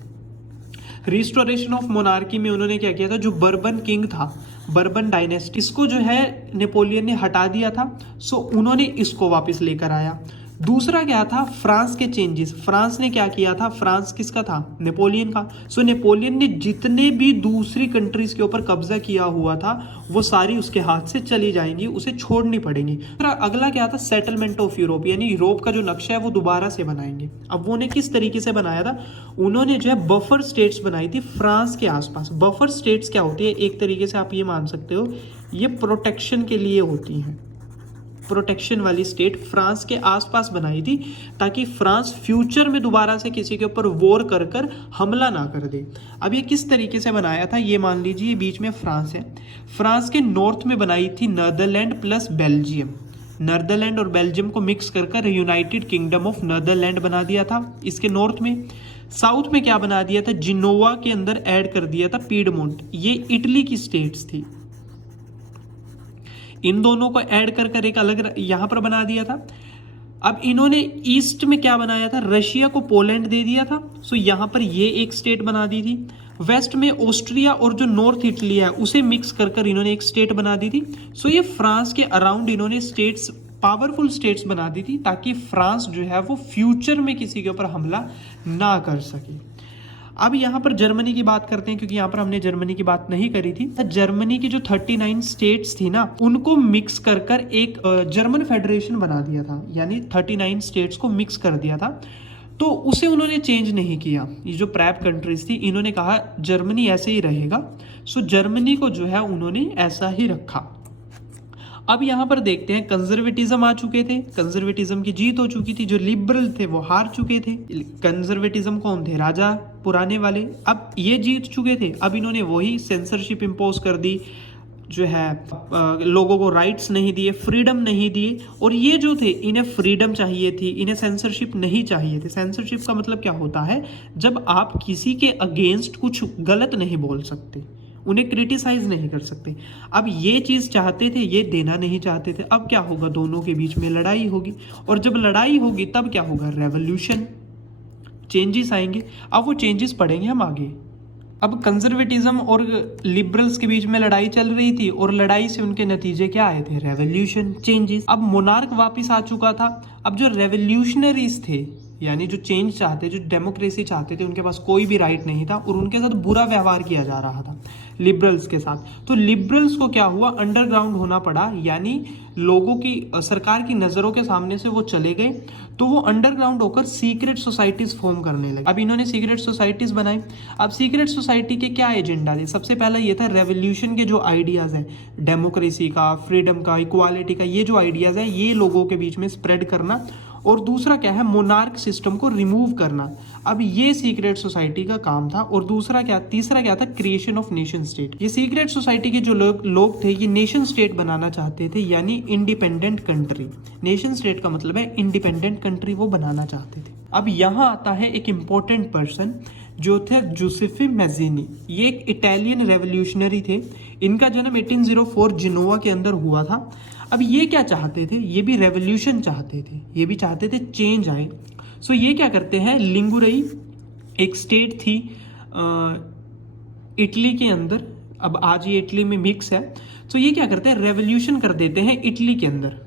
रिस्टोरेशन ऑफ मोनार्की में उन्होंने क्या किया था, जो बर्बन किंग था, बर्बन डायनेस्टी, इसको जो है नेपोलियन ने हटा दिया था, सो उन्होंने इसको वापस लेकर आया। दूसरा क्या था, फ्रांस के चेंजेस। फ्रांस ने क्या किया था, फ्रांस किसका था, नेपोलियन का। सो नेपोलियन ने जितने भी दूसरी कंट्रीज के ऊपर कब्जा किया हुआ था, वो सारी उसके हाथ से चली जाएंगी, उसे छोड़नी पड़ेंगी। फिर अगला क्या था, सेटलमेंट ऑफ यूरोप, यानी यूरोप का जो नक्शा है वो दोबारा से बनाएंगे। अब वो ने किस तरीके से बनाया था, उन्होंने जो है बफर स्टेट्स बनाई थी फ्रांस के आसपास। बफर स्टेट्स क्या होती है, एक तरीके से आप ये मान सकते हो, ये प्रोटेक्शन के लिए होती हैं। प्रोटेक्शन वाली स्टेट फ्रांस के आसपास बनाई थी, ताकि फ्रांस फ्यूचर में दोबारा से किसी के ऊपर वॉर कर कर हमला ना कर दे। अब ये किस तरीके से बनाया था, ये मान लीजिए बीच में फ्रांस है, फ्रांस के नॉर्थ में बनाई थी नीदरलैंड प्लस बेल्जियम। नीदरलैंड और बेल्जियम को मिक्स कर कर यूनाइटेड किंगडम ऑफ नीदरलैंड बना दिया था इसके नॉर्थ में। साउथ में क्या बना दिया था, जिनोवा के अंदर ऐड कर दिया था पीडमोंट, ये इटली की स्टेट्स थी। इन दोनों को ऐड कर कर एक अलग यहां पर बना दिया था। अब इन्होंने ईस्ट में क्या बनाया था, रशिया को पोलैंड दे दिया था, सो यहां पर ये एक स्टेट बना दी थी। वेस्ट में ऑस्ट्रिया और जो नॉर्थ इटली है उसे मिक्स कर कर इन्होंने एक स्टेट बना दी थी। सो ये फ्रांस के अराउंड इन्होंने स्टेट्स, पावरफुल स्टेट्स बना दी थी, ताकि फ्रांस जो है वो फ्यूचर में किसी के ऊपर हमला ना कर सके। अब यहाँ पर जर्मनी की बात करते हैं, क्योंकि यहाँ पर हमने जर्मनी की बात नहीं करी थी। जर्मनी की जो 39 स्टेट्स थी ना, उनको मिक्स कर कर एक जर्मन फेडरेशन बना दिया था, यानी 39 स्टेट्स को मिक्स कर दिया था। तो उसे उन्होंने चेंज नहीं किया। ये जो प्रेब कंट्रीज थी, इन्होंने कहा जर्मनी ऐसे ही रहेगा, सो जर्मनी को जो है उन्होंने ऐसा ही रखा। अब यहाँ पर देखते हैं, कंजर्वेटिज्म आ चुके थे, कंजर्वेटिज्म की जीत हो चुकी थी, जो लिबरल थे वो हार चुके थे। कंजर्वेटिज्म कौन थे, राजा पुराने वाले, अब ये जीत चुके थे। अब इन्होंने वही सेंसरशिप इम्पोज कर दी, जो है लोगों को राइट्स नहीं दिए, फ्रीडम नहीं दिए। और ये जो थे, इन्हें फ्रीडम चाहिए थी, इन्हें सेंसरशिप नहीं चाहिए थे। सेंसरशिप का मतलब क्या होता है, जब आप किसी के अगेंस्ट कुछ गलत नहीं बोल सकते, उन्हें क्रिटिसाइज नहीं कर सकते। अब ये चीज़ चाहते थे, ये देना नहीं चाहते थे। अब क्या होगा, दोनों के बीच में लड़ाई होगी, और जब लड़ाई होगी तब क्या होगा, रेवोल्यूशन, चेंजेस आएंगे। अब वो चेंजेस पढ़ेंगे हम आगे। अब कंजर्वेटिज्म और लिबरल्स के बीच में लड़ाई चल रही थी, और लड़ाई से उनके नतीजे क्या आए थे, रेवोल्यूशन, चेंजेस। अब मोनार्क वापस आ चुका था। अब जो रेवोल्यूशनरीज थे, यानी जो चेंज चाहते, जो डेमोक्रेसी चाहते थे, उनके पास कोई भी राइट नहीं था, और उनके साथ बुरा व्यवहार किया जा रहा था। लिबरल्स के साथ। तो लिबरल्स को क्या हुआ, अंडरग्राउंड होना पड़ा, यानी लोगों की सरकार की नज़रों के सामने से वो चले गए, तो वो अंडरग्राउंड होकर सीक्रेट सोसाइटीज़ फॉर्म करने लगे। अब इन्होंने सीक्रेट सोसाइटीज़ बनाई। अब सीक्रेट सोसाइटी के क्या एजेंडा थे, सबसे पहला ये था रेवोल्यूशन के जो आइडियाज़ हैं, डेमोक्रेसी का, फ्रीडम का, इक्वालिटी का, ये जो आइडियाज़ हैं ये लोगों के बीच में स्प्रेड करना। और दूसरा क्या है, मोनार्क सिस्टम को रिमूव करना। अब ये सीक्रेट सोसाइटी का काम था। और तीसरा क्या था, क्रिएशन ऑफ नेशन स्टेट। ये सीक्रेट सोसाइटी के जो लोग थे ये नेशन स्टेट बनाना चाहते थे, यानी इंडिपेंडेंट कंट्री। नेशन स्टेट का मतलब है इंडिपेंडेंट कंट्री वो बनाना चाहते थे। अब यहाँ आता है एक इंपॉर्टेंट पर्सन जो थे जोसेफी मैज़ीनी। ये एक इटालियन रेवोल्यूशनरी थे। इनका जन्म 1804 जिनोवा के अंदर हुआ था। अब ये क्या चाहते थे, ये भी रेवोल्यूशन चाहते थे, ये भी चाहते थे चेंज आए। सो ये क्या करते हैं, लिंगुरई एक स्टेट थी इटली के अंदर, अब आज ये इटली में मिक्स है। तो ये क्या करते हैं, रेवोल्यूशन कर देते हैं इटली के अंदर।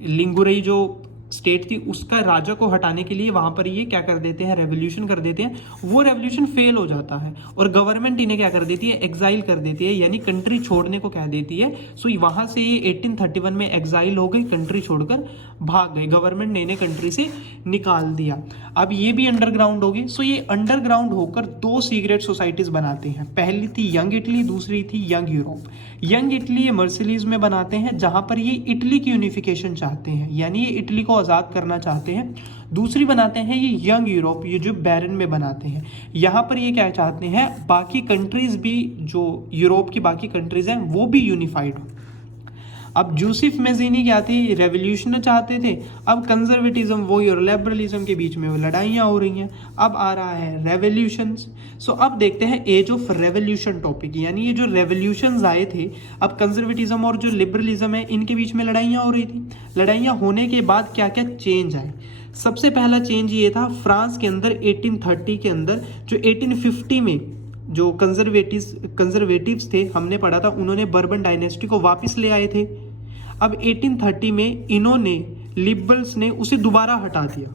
लिंगुरई जो स्टेट थी उसका राजा को हटाने के लिए वहां पर ये क्या कर देते हैं, रेवोल्यूशन कर देते हैं। वो रेवोल्यूशन फेल हो जाता है और गवर्नमेंट इन्हें क्या कर देती है, एग्जाइल कर देती है, यानी कंट्री छोड़ने को कह देती है। सो वहां से ये 1831 में एग्जाइल हो गई, कंट्री छोड़कर भाग गए, गवर्नमेंट ने इन्हें कंट्री से निकाल दिया। अब ये भी अंडरग्राउंड हो गई। सो ये अंडरग्राउंड होकर दो सीक्रेट सोसाइटीज बनाते हैं। पहली थी यंग इटली, दूसरी थी यंग यूरोप। यंग इटली ये मर्सिलीज में बनाते हैं, जहां पर ये इटली की यूनिफिकेशन चाहते हैं, यानी ये इटली को आज़ाद करना चाहते हैं। दूसरी बनाते हैं ये यंग यूरोप, ये जो बैरन में बनाते हैं। यहाँ पर ये क्या चाहते हैं, बाकी कंट्रीज भी, जो यूरोप की बाकी कंट्रीज हैं वो भी यूनिफाइड हो। अब जोसेफ मैज़ीनी क्या थी, रेवोल्यूशन चाहते थे। अब कंजर्वेटिज्म वही और लिबरलिज्म के बीच में वो लड़ाइयाँ हो रही हैं। अब आ रहा है रेवोल्यूशंस। सो अब देखते हैं एज ऑफ रेवोल्यूशन टॉपिक, यानी ये जो रेवोल्यूशंस आए थे, अब कंजर्वेटिज्म और जो लिबरलिज्म है इनके बीच में लड़ाइयाँ हो रही थी। लड़ाइयाँ होने के बाद क्या क्या चेंज आए। सबसे पहला चेंज ये था फ्रांस के अंदर 1830 के अंदर, जो 1850 में जो कंजर्वेटिव्स थे, हमने पढ़ा था, उन्होंने बर्बन डायनेस्टी को वापस ले आए थे। अब 1830 में इन्होंने लिबरल्स ने उसे दोबारा हटा दिया।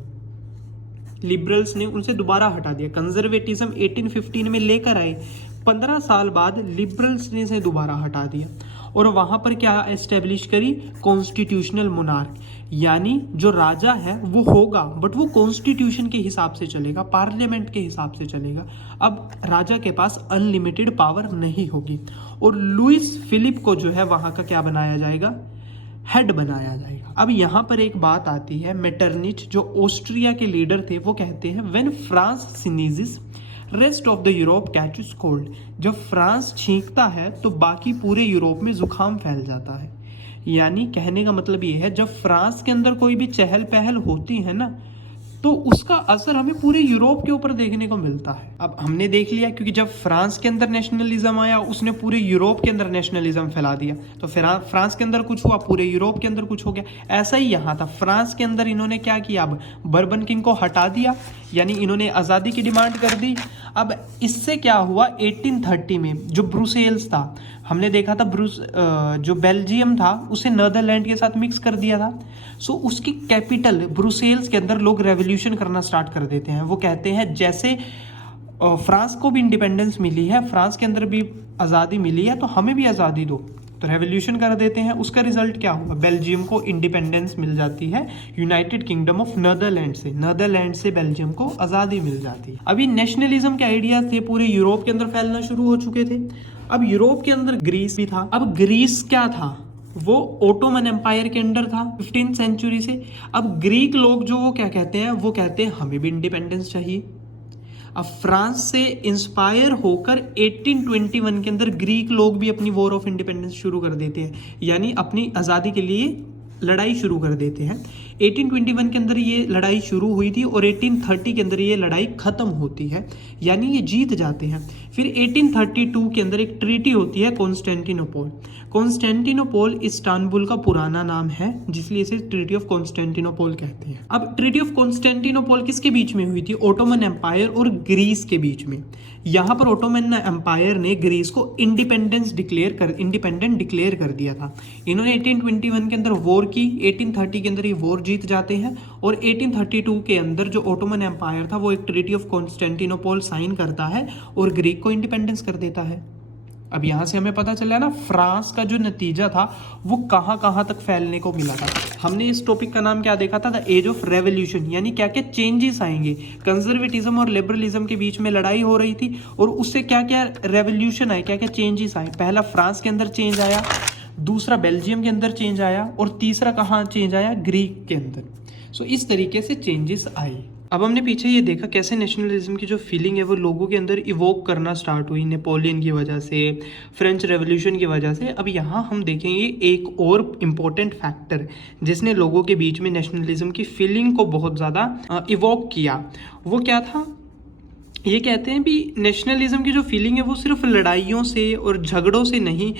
लिबरल्स ने उनसे दोबारा हटा दिया। कंजर्वेटिज्म 1815 में लेकर आए, 15 साल बाद लिबरल्स ने इसे दोबारा हटा दिया और वहां पर क्या एस्टेब्लिश करी, कॉन्स्टिट्यूशनल मोनार्क, यानी जो राजा है वो होगा बट वो कॉन्स्टिट्यूशन के हिसाब से चलेगा, पार्लियामेंट के हिसाब से चलेगा। अब राजा के पास अनलिमिटेड पावर नहीं होगी। और लुइस फिलिप को जो है वहां का क्या बनाया जाएगा, हेड बनाया जाएगा। अब यहाँ पर एक बात आती है, मेटरनिच जो ऑस्ट्रिया के लीडर थे वो कहते हैं when France sneezes rest of the Europe catches cold. जब फ्रांस छींकता है तो बाकी पूरे यूरोप में जुकाम फैल जाता है। यानी कहने का मतलब ये है, जब फ्रांस के अंदर कोई भी चहल पहल होती है ना, तो उसका असर हमें पूरे यूरोप के ऊपर देखने को मिलता है। अब हमने देख लिया, क्योंकि जब फ्रांस के अंदर नेशनलिज्म आया उसने पूरे यूरोप के अंदर नेशनलिज्म फैला दिया। तो फिर फ्रांस के अंदर कुछ हुआ, पूरे यूरोप के अंदर कुछ हो गया। ऐसा ही यहाँ था, फ्रांस के अंदर इन्होंने क्या किया, अब बर्बन किंग को हटा दिया, यानी इन्होंने आज़ादी की डिमांड कर दी। अब इससे क्या हुआ, 1830 में जो ब्रुसेल्स था, हमने देखा था जो बेल्जियम था उसे नीदरलैंड के साथ मिक्स कर दिया था। सो उसकी कैपिटल ब्रुसेल्स के अंदर लोग रेवोल्यूशन करना स्टार्ट कर देते हैं। वो कहते हैं जैसे फ्रांस को भी इंडिपेंडेंस मिली है, फ्रांस के अंदर भी आज़ादी मिली है, तो हमें भी आज़ादी दो। तो रेवोल्यूशन कर देते हैं। उसका रिजल्ट क्या हुआ, बेल्जियम को इंडिपेंडेंस मिल जाती है यूनाइटेड किंगडम ऑफ नीदरलैंड से। नीदरलैंड से बेल्जियम को आज़ादी मिल जाती है। अभी नेशनलिज्म के आइडिया थे पूरे यूरोप के अंदर फैलना शुरू हो चुके थे। अब यूरोप के अंदर ग्रीस भी था। अब ग्रीस क्या था, वो ओटोमन एम्पायर के अंडर था 15th सेंचुरी से। अब ग्रीक लोग जो वो क्या कहते हैं, वो कहते हैं हमें भी इंडिपेंडेंस चाहिए। अब फ्रांस से इंस्पायर होकर 1821 के अंदर ग्रीक लोग भी अपनी वॉर ऑफ इंडिपेंडेंस शुरू कर देते हैं, यानी अपनी आज़ादी के लिए लड़ाई शुरू कर देते हैं। 1821 के अंदर ये लड़ाई शुरू हुई थी और 1830 के अंदर ये लड़ाई ख़त्म होती है, यानी ये जीत जाते हैं। फिर 1832 के अंदर एक ट्रीटी होती है कॉन्स्टेंटिनोपॉल। कॉन्स्टेंटिनोपॉल इस्तांबुल का पुराना नाम है, जिसलिए इसे ट्रीटी ऑफ कॉन्स्टेंटिनोपॉल कहते हैं। अब ट्रीटी ऑफ कॉन्स्टेंटिनोपॉल किसके बीच में हुई थी, ओटोमन एम्पायर और ग्रीस के बीच में। यहाँ पर ओटोमन एम्पायर ने ग्रीस को इंडिपेंडेंट डिक्लेयर कर दिया था। इन्होंने 1821 के अंदर वॉर की, 1830 के अंदर ये वॉर जीत जाते हैं और 1832 के अंदर जो ओटोमन एम्पायर था वो एक ट्रीटी ऑफ कॉन्स्टेंटिनोपॉल साइन करता है और ग्रीक को इंडिपेंडेंस कर देता है। अब यहाँ से हमें पता चला ना फ्रांस का जो नतीजा था वो कहाँ कहाँ तक फैलने को मिला था। हमने इस टॉपिक का नाम क्या देखा था, द एज ऑफ रेवोल्यूशन, यानी क्या क्या चेंजेस आएंगे। कंजर्वेटिज्म और लिबरलिज्म के बीच में लड़ाई हो रही थी और उससे क्या क्या रेवोल्यूशन आए, क्या क्या चेंजेस आए। पहला फ्रांस के अंदर चेंज आया, दूसरा बेल्जियम के अंदर चेंज आया और तीसरा कहाँ चेंज आया, ग्रीक के अंदर। सो इस तरीके से चेंजेस आए। अब हमने पीछे ये देखा कैसे नेशनलिज्म की जो फीलिंग है वो लोगों के अंदर इवोक करना स्टार्ट हुई, नेपोलियन की वजह से, फ्रेंच रेवोल्यूशन की वजह से। अब यहाँ हम देखेंगे एक और इम्पोर्टेंट फैक्टर जिसने लोगों के बीच में नेशनलिज्म की फीलिंग को बहुत ज़्यादा इवोक किया। वो क्या था, ये कहते हैं भी नेशनलिज्म की जो फीलिंग है वो सिर्फ लड़ाइयों से और झगड़ों से नहीं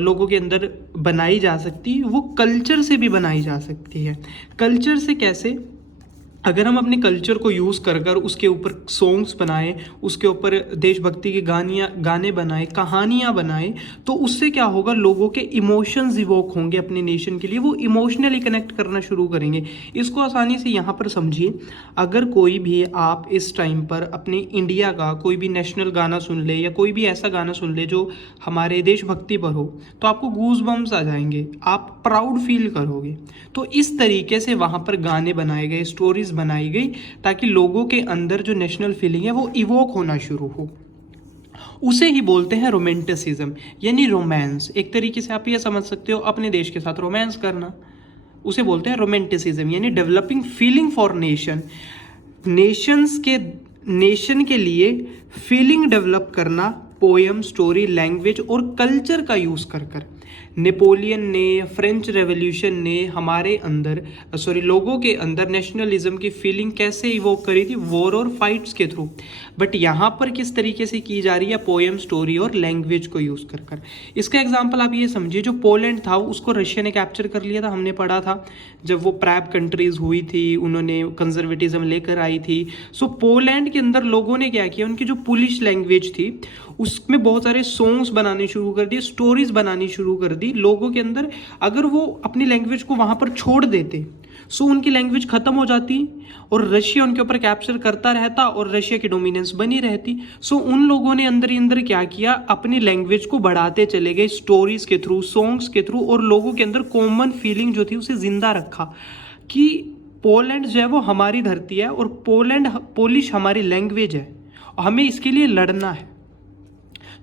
लोगों के अंदर बनाई जा सकती, वो कल्चर से भी बनाई जा सकती है। कल्चर से कैसे, अगर हम अपने कल्चर को यूज़ कर कर उसके ऊपर सॉन्ग्स बनाएं, उसके ऊपर देशभक्ति के गाने बनाएं, कहानियाँ बनाएं, तो उससे क्या होगा, लोगों के इमोशंस इवोक होंगे अपने नेशन के लिए, वो इमोशनली कनेक्ट करना शुरू करेंगे। इसको आसानी से यहाँ पर समझिए, अगर कोई भी आप इस टाइम पर अपने इंडिया का कोई भी नेशनल गाना सुन ले या कोई भी ऐसा गाना सुन ले जो हमारे देशभक्ति पर हो, तो आपको गूज बम्स आ जाएंगे, आप प्राउड फील करोगे। तो इस तरीके से वहाँ पर गाने बनाए गए, स्टोरीज बनाई गई, ताकि लोगों के अंदर जो नेशनल फीलिंग है वो इवोक होना शुरू हो। उसे ही बोलते हैं रोमांटिसिज्म, यानी रोमांस। एक तरीके से आप ये समझ सकते हो अपने देश के साथ रोमांस करना, उसे बोलते हैं रोमांटिसिज्म, यानी developing feeling for nation. Nation के लिए फीलिंग डेवलप करना, पोएम, स्टोरी, लैंग्वेज और कल्चर का यूज कर कर। नेपोलियन ने, फ्रेंच रेवोल्यूशन ने हमारे अंदर लोगों के अंदर नेशनलिज्म की फीलिंग कैसे इवोक करी थी, वॉर और फाइट्स के थ्रू। बट यहाँ पर किस तरीके से की जा रही है, पोएम, स्टोरी और लैंग्वेज को यूज़ कर कर। इसका एग्जांपल आप ये समझिए, जो पोलैंड था उसको रशिया ने कैप्चर कर लिया था। हमने पढ़ा था जब वो प्रैब कंट्रीज हुई थी, उन्होंने कंजर्वेटिज्म लेकर आई थी। सो पोलैंड के अंदर लोगों ने क्या किया, उनकी जो पुलिश लैंग्वेज थी उसमें बहुत सारे सॉन्ग्स बनाने शुरू कर दिए, स्टोरीज बनानी शुरू कर दी लोगों के अंदर। अगर वो अपनी लैंग्वेज को वहाँ पर छोड़ देते सो उनकी लैंग्वेज खत्म हो जाती और रशिया उनके ऊपर कैप्चर करता रहता और रशिया की डोमिनेंस बनी रहती। सो उन लोगों ने अंदर ही अंदर क्या किया, अपनी लैंग्वेज को बढ़ाते चले गए स्टोरीज के थ्रू, सॉन्ग्स के थ्रू, और लोगों के अंदर कॉमन फीलिंग जो थी उसे जिंदा रखा कि पोलैंड जो है वो हमारी धरती है और पोलिश हमारी लैंग्वेज है, हमें इसके लिए लड़ना है।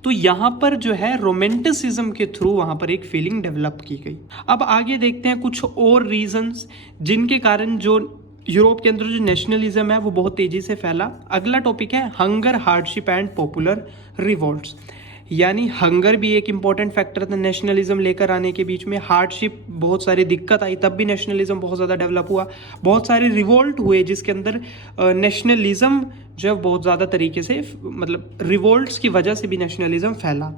तो यहाँ पर जो है रोमांटिसिज्म के थ्रू वहाँ पर एक फीलिंग डेवलप की गई। अब आगे देखते हैं कुछ और रीजंस जिनके कारण जो यूरोप के अंदर जो नेशनलिज्म है वो बहुत तेजी से फैला। अगला टॉपिक है hunger, hardship and popular revolts. यानी हंगर भी एक इंपॉर्टेंट फैक्टर था नेशनलिज्म लेकर आने के बीच में। हार्डशिप, बहुत सारी दिक्कत आई, तब भी नेशनलिज्म बहुत ज़्यादा डेवलप हुआ। बहुत सारे रिवोल्ट हुए जिसके अंदर नेशनलिज्म जो है बहुत ज़्यादा तरीके से, मतलब रिवोल्ट्स की वजह से भी नेशनलिज्म फैला।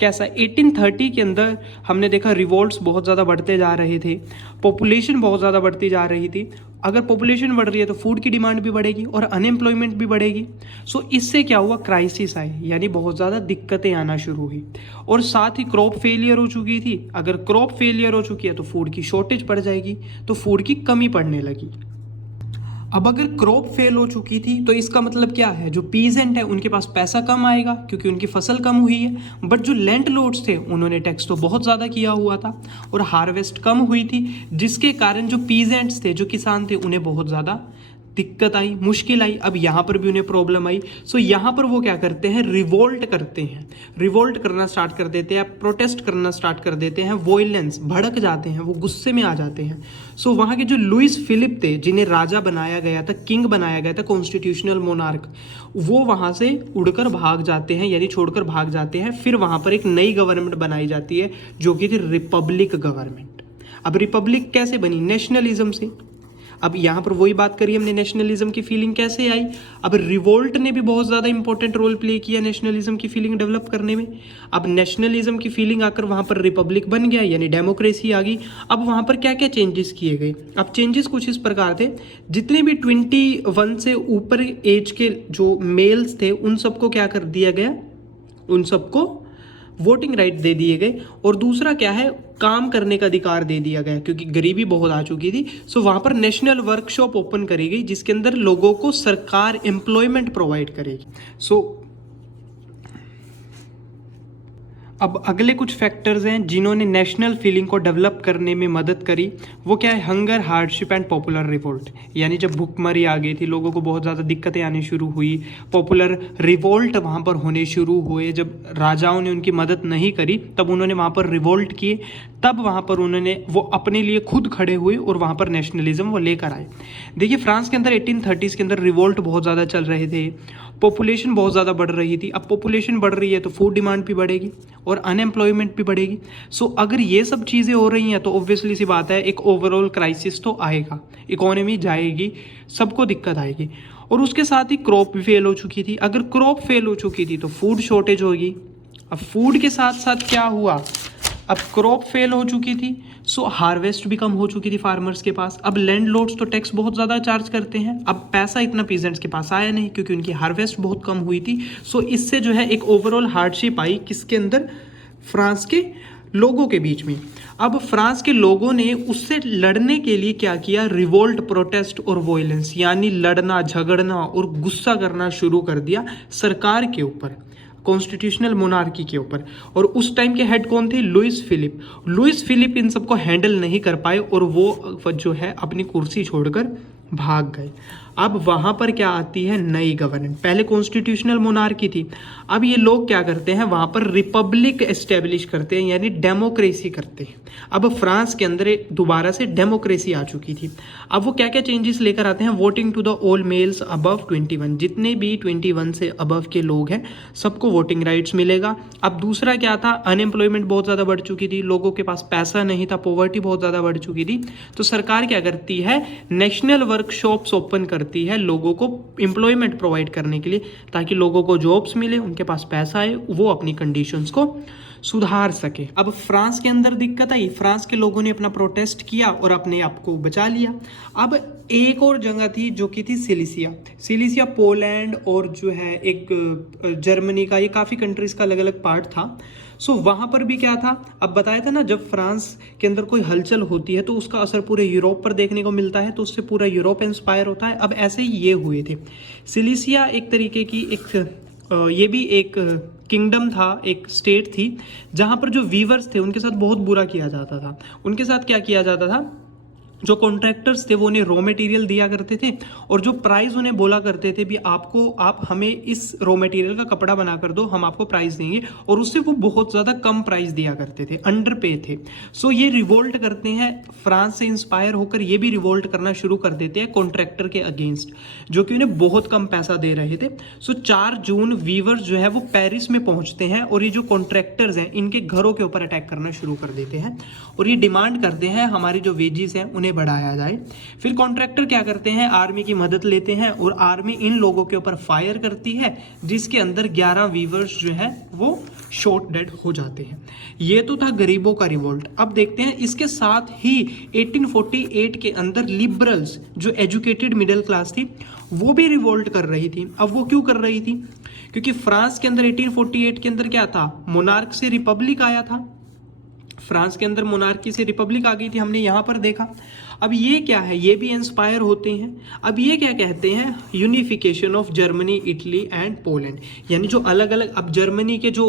कैसा, 1830 के अंदर हमने देखा रिवोल्ट्स बहुत ज़्यादा बढ़ते जा रहे थे, पॉपुलेशन बहुत ज़्यादा बढ़ती जा रही थी। अगर पॉपुलेशन बढ़ रही है तो फूड की डिमांड भी बढ़ेगी और अनएम्प्लॉयमेंट भी बढ़ेगी। सो इससे क्या हुआ, क्राइसिस आए, यानी बहुत ज़्यादा दिक्कतें आना शुरू हुई। और साथ ही क्रॉप फेलियर हो चुकी थी। अगर क्रॉप फेलियर हो चुकी है तो फूड की शॉर्टेज पड़ जाएगी, तो फूड की कमी पड़ने लगी। अब अगर क्रॉप फेल हो चुकी थी तो इसका मतलब क्या है, जो पीजेंट है उनके पास पैसा कम आएगा क्योंकि उनकी फसल कम हुई है। बट जो लैंडलॉर्ड्स थे उन्होंने टैक्स तो बहुत ज़्यादा किया हुआ था और हार्वेस्ट कम हुई थी, जिसके कारण जो पीजेंट्स थे, जो किसान थे, उन्हें बहुत ज़्यादा दिक्कत आई, मुश्किल आई। अब यहाँ पर भी उन्हें प्रॉब्लम आई। सो यहाँ पर वो क्या करते हैं, रिवोल्ट करते हैं, रिवोल्ट करना स्टार्ट कर देते हैं, प्रोटेस्ट करना स्टार्ट कर देते हैं, वॉयलेंस, भड़क जाते हैं, वो गुस्से में आ जाते हैं। सो वहाँ के जो लुइस फिलिप थे, जिन्हें राजा बनाया गया था, किंग बनाया गया था, कॉन्स्टिट्यूशनल मोनार्क, वो वहाँ से उड़कर भाग जाते हैं, यानी छोड़कर भाग जाते हैं। फिर वहाँ पर एक नई गवर्नमेंट बनाई जाती है जो कि थी रिपब्लिक गवर्नमेंट। अब रिपब्लिक कैसे बनी, नेशनलिज्म से। अब यहाँ पर वही बात करी हमने, नेशनलिज्म की फीलिंग कैसे आई। अब रिवोल्ट ने भी बहुत ज़्यादा इंपॉर्टेंट रोल प्ले किया नेशनलिज्म की फीलिंग डेवलप करने में। अब नेशनलिज्म की फीलिंग आकर वहाँ पर रिपब्लिक बन गया, यानी डेमोक्रेसी आ गई। अब वहाँ पर क्या क्या चेंजेस किए गए, अब चेंजेस कुछ इस प्रकार थे, जितने भी 21 से ऊपर एज के जो मेल्स थे उन सबको क्या कर दिया गया, उन सबको वोटिंग राइट दे दिए गए। और दूसरा क्या है, काम करने का अधिकार दे दिया गया, क्योंकि गरीबी बहुत आ चुकी थी। सो वहाँ पर नेशनल वर्कशॉप ओपन करी गई जिसके अंदर लोगों को सरकार एम्प्लॉयमेंट प्रोवाइड करेगी। सो अब अगले कुछ फैक्टर्स हैं जिन्होंने नेशनल फीलिंग को डेवलप करने में मदद करी, वो क्या है? Hunger, hardship and popular revolt. यानी जब भुखमरी आ गई थी, लोगों को बहुत ज़्यादा दिक्कतें आनी शुरू हुई, पॉपुलर रिवोल्ट वहाँ पर होने शुरू हुए। जब राजाओं ने उनकी मदद नहीं करी तब उन्होंने वहाँ पर रिवोल्ट किए, तब वहाँ पर उन्होंने वो अपने लिए खुद खड़े हुए और वहाँ पर नेशनलिज्म वो लेकर आए। देखिए फ्रांस के अंदर 1830s के अंदर रिवोल्ट बहुत ज़्यादा चल रहे थे, पॉपुलेशन बहुत ज़्यादा बढ़ रही थी। अब पॉपुलेशन बढ़ रही है तो फूड डिमांड भी बढ़ेगी और अनएम्प्लॉयमेंट भी बढ़ेगी। सो अगर ये सब चीज़ें हो रही हैं तो ऑब्वियसली सी बात है एक ओवरऑल क्राइसिस तो आएगा, इकोनॉमी जाएगी, सबको दिक्कत आएगी। और उसके साथ ही क्रॉप भी फेल हो चुकी थी। अगर क्रॉप फेल हो चुकी थी तो फूड शॉर्टेज होगी। अब फूड के साथ साथ क्या हुआ? अब क्रॉप फेल हो चुकी थी, सो हार्वेस्ट भी कम हो चुकी थी फार्मर्स के पास। अब लैंडलॉर्ड्स तो टैक्स बहुत ज़्यादा चार्ज करते हैं, अब पैसा इतना पीजेंट्स के पास आया नहीं क्योंकि उनकी हार्वेस्ट बहुत कम हुई थी। सो इससे जो है एक ओवरऑल हार्डशिप आई किसके अंदर? फ्रांस के लोगों के बीच में। अब फ्रांस के लोगों ने उससे लड़ने के लिए क्या किया? रिवोल्ट, प्रोटेस्ट और वॉयलेंस, यानी लड़ना, झगड़ना और गुस्सा करना शुरू कर दिया सरकार के ऊपर, कॉन्स्टिट्यूशनल मोनार्की के ऊपर। और उस टाइम के हेड कौन थे? Louis Philippe. लुइस फिलिप इन सबको हैंडल नहीं कर पाए और वो जो है अपनी कुर्सी छोड़कर भाग गए। अब वहाँ पर क्या आती है? नई गवर्नमेंट। पहले कॉन्स्टिट्यूशनल मोनार्की थी, अब ये लोग क्या करते हैं? वहाँ पर रिपब्लिक एस्टेब्लिश करते हैं, यानी डेमोक्रेसी करते हैं। अब फ्रांस के अंदर दोबारा से डेमोक्रेसी आ चुकी थी। अब वो क्या क्या चेंजेस लेकर आते हैं? Voting to the all males above 21, जितने भी 21 से अबव के लोग हैं सबको वोटिंग राइट्स मिलेगा। अब दूसरा क्या था? अनएम्प्लॉयमेंट बहुत ज़्यादा बढ़ चुकी थी, लोगों के पास पैसा नहीं था, पॉवर्टी बहुत ज़्यादा बढ़ चुकी थी। तो सरकार क्या करती है? नेशनल वर्कशॉप्स ओपन करती है लोगों को एम्प्लॉयमेंट प्रोवाइड करने के लिए, ताकि लोगों को जॉब्स मिले, उनके पास पैसा आए, वो अपनी कंडीशंस को सुधार सके। अब फ्रांस के अंदर दिक्कत आई, फ्रांस के लोगों ने अपना प्रोटेस्ट किया और अपने आप को बचा लिया। अब एक और जगह थी जो कि थी सिलिसिया। सिलिसिया पोलैंड और जो है एक जर्मनी का, ये काफ़ी कंट्रीज़ का अलग अलग पार्ट था। सो वहाँ पर भी क्या था? अब बताया था ना, जब फ्रांस के अंदर कोई हलचल होती है तो उसका असर पूरे यूरोप पर देखने को मिलता है, तो उससे पूरा यूरोप इंस्पायर होता है। अब ऐसे ही ये हुए थे। सिलिसिया एक तरीके की ये भी एक किंगडम था, एक स्टेट थी, जहाँ पर जो वीवर्स थे उनके साथ बहुत बुरा किया जाता था। उनके साथ क्या किया जाता था? जो कॉन्ट्रैक्टर्स थे वो उन्हें रॉ मटेरियल दिया करते थे और जो प्राइस उन्हें बोला करते थे भी आप हमें इस रॉ मटेरियल का कपड़ा बना कर दो, हम आपको प्राइस देंगे, और उससे वो बहुत ज़्यादा कम प्राइस दिया करते थे, अंडर पे थे। सो ये रिवोल्ट करते हैं, फ्रांस से इंस्पायर होकर ये भी रिवोल्ट करना शुरू कर देते हैं कॉन्ट्रैक्टर के अगेंस्ट, जो कि उन्हें बहुत कम पैसा दे रहे थे। सो 4 जून वीवर्स जो है वो पेरिस में पहुंचते हैं और ये जो कॉन्ट्रैक्टर्स हैं इनके घरों के ऊपर अटैक करना शुरू कर देते हैं और ये डिमांड करते हैं हमारी जो वेजेस हैं उन्हें बढ़ाया जाए। फिर कॉन्ट्रैक्टर क्या करते हैं? आर्मी की मदद लेते हैं और आर्मी इन लोगों के ऊपर फायर करती है, जिसके अंदर 11 वीवर्स जो है वो शॉट डेड हो जाते हैं। ये तो था गरीबों का रिवोल्ट। अब देखते हैं इसके साथ ही 1848 के अंदर लिबरल्स, जो एजुकेटेड मिडिल क्लास थी, वो भी रिवोल्ट कर रही थी। अब वो क्यों कर रही थी? क्योंकि फ्रांस के अंदर 1848 के अंदर क्या था? मोनार्क से रिपब्लिक आया था। फ्रांस के अंदर मोनार्की से रिपब्लिक आ गई थी, हमने यहाँ पर देखा। अब ये क्या है? ये भी इंस्पायर होते हैं। अब ये क्या कहते हैं? Unification of Germany, Italy and Poland, यानी जो अलग अलग, अब जर्मनी के जो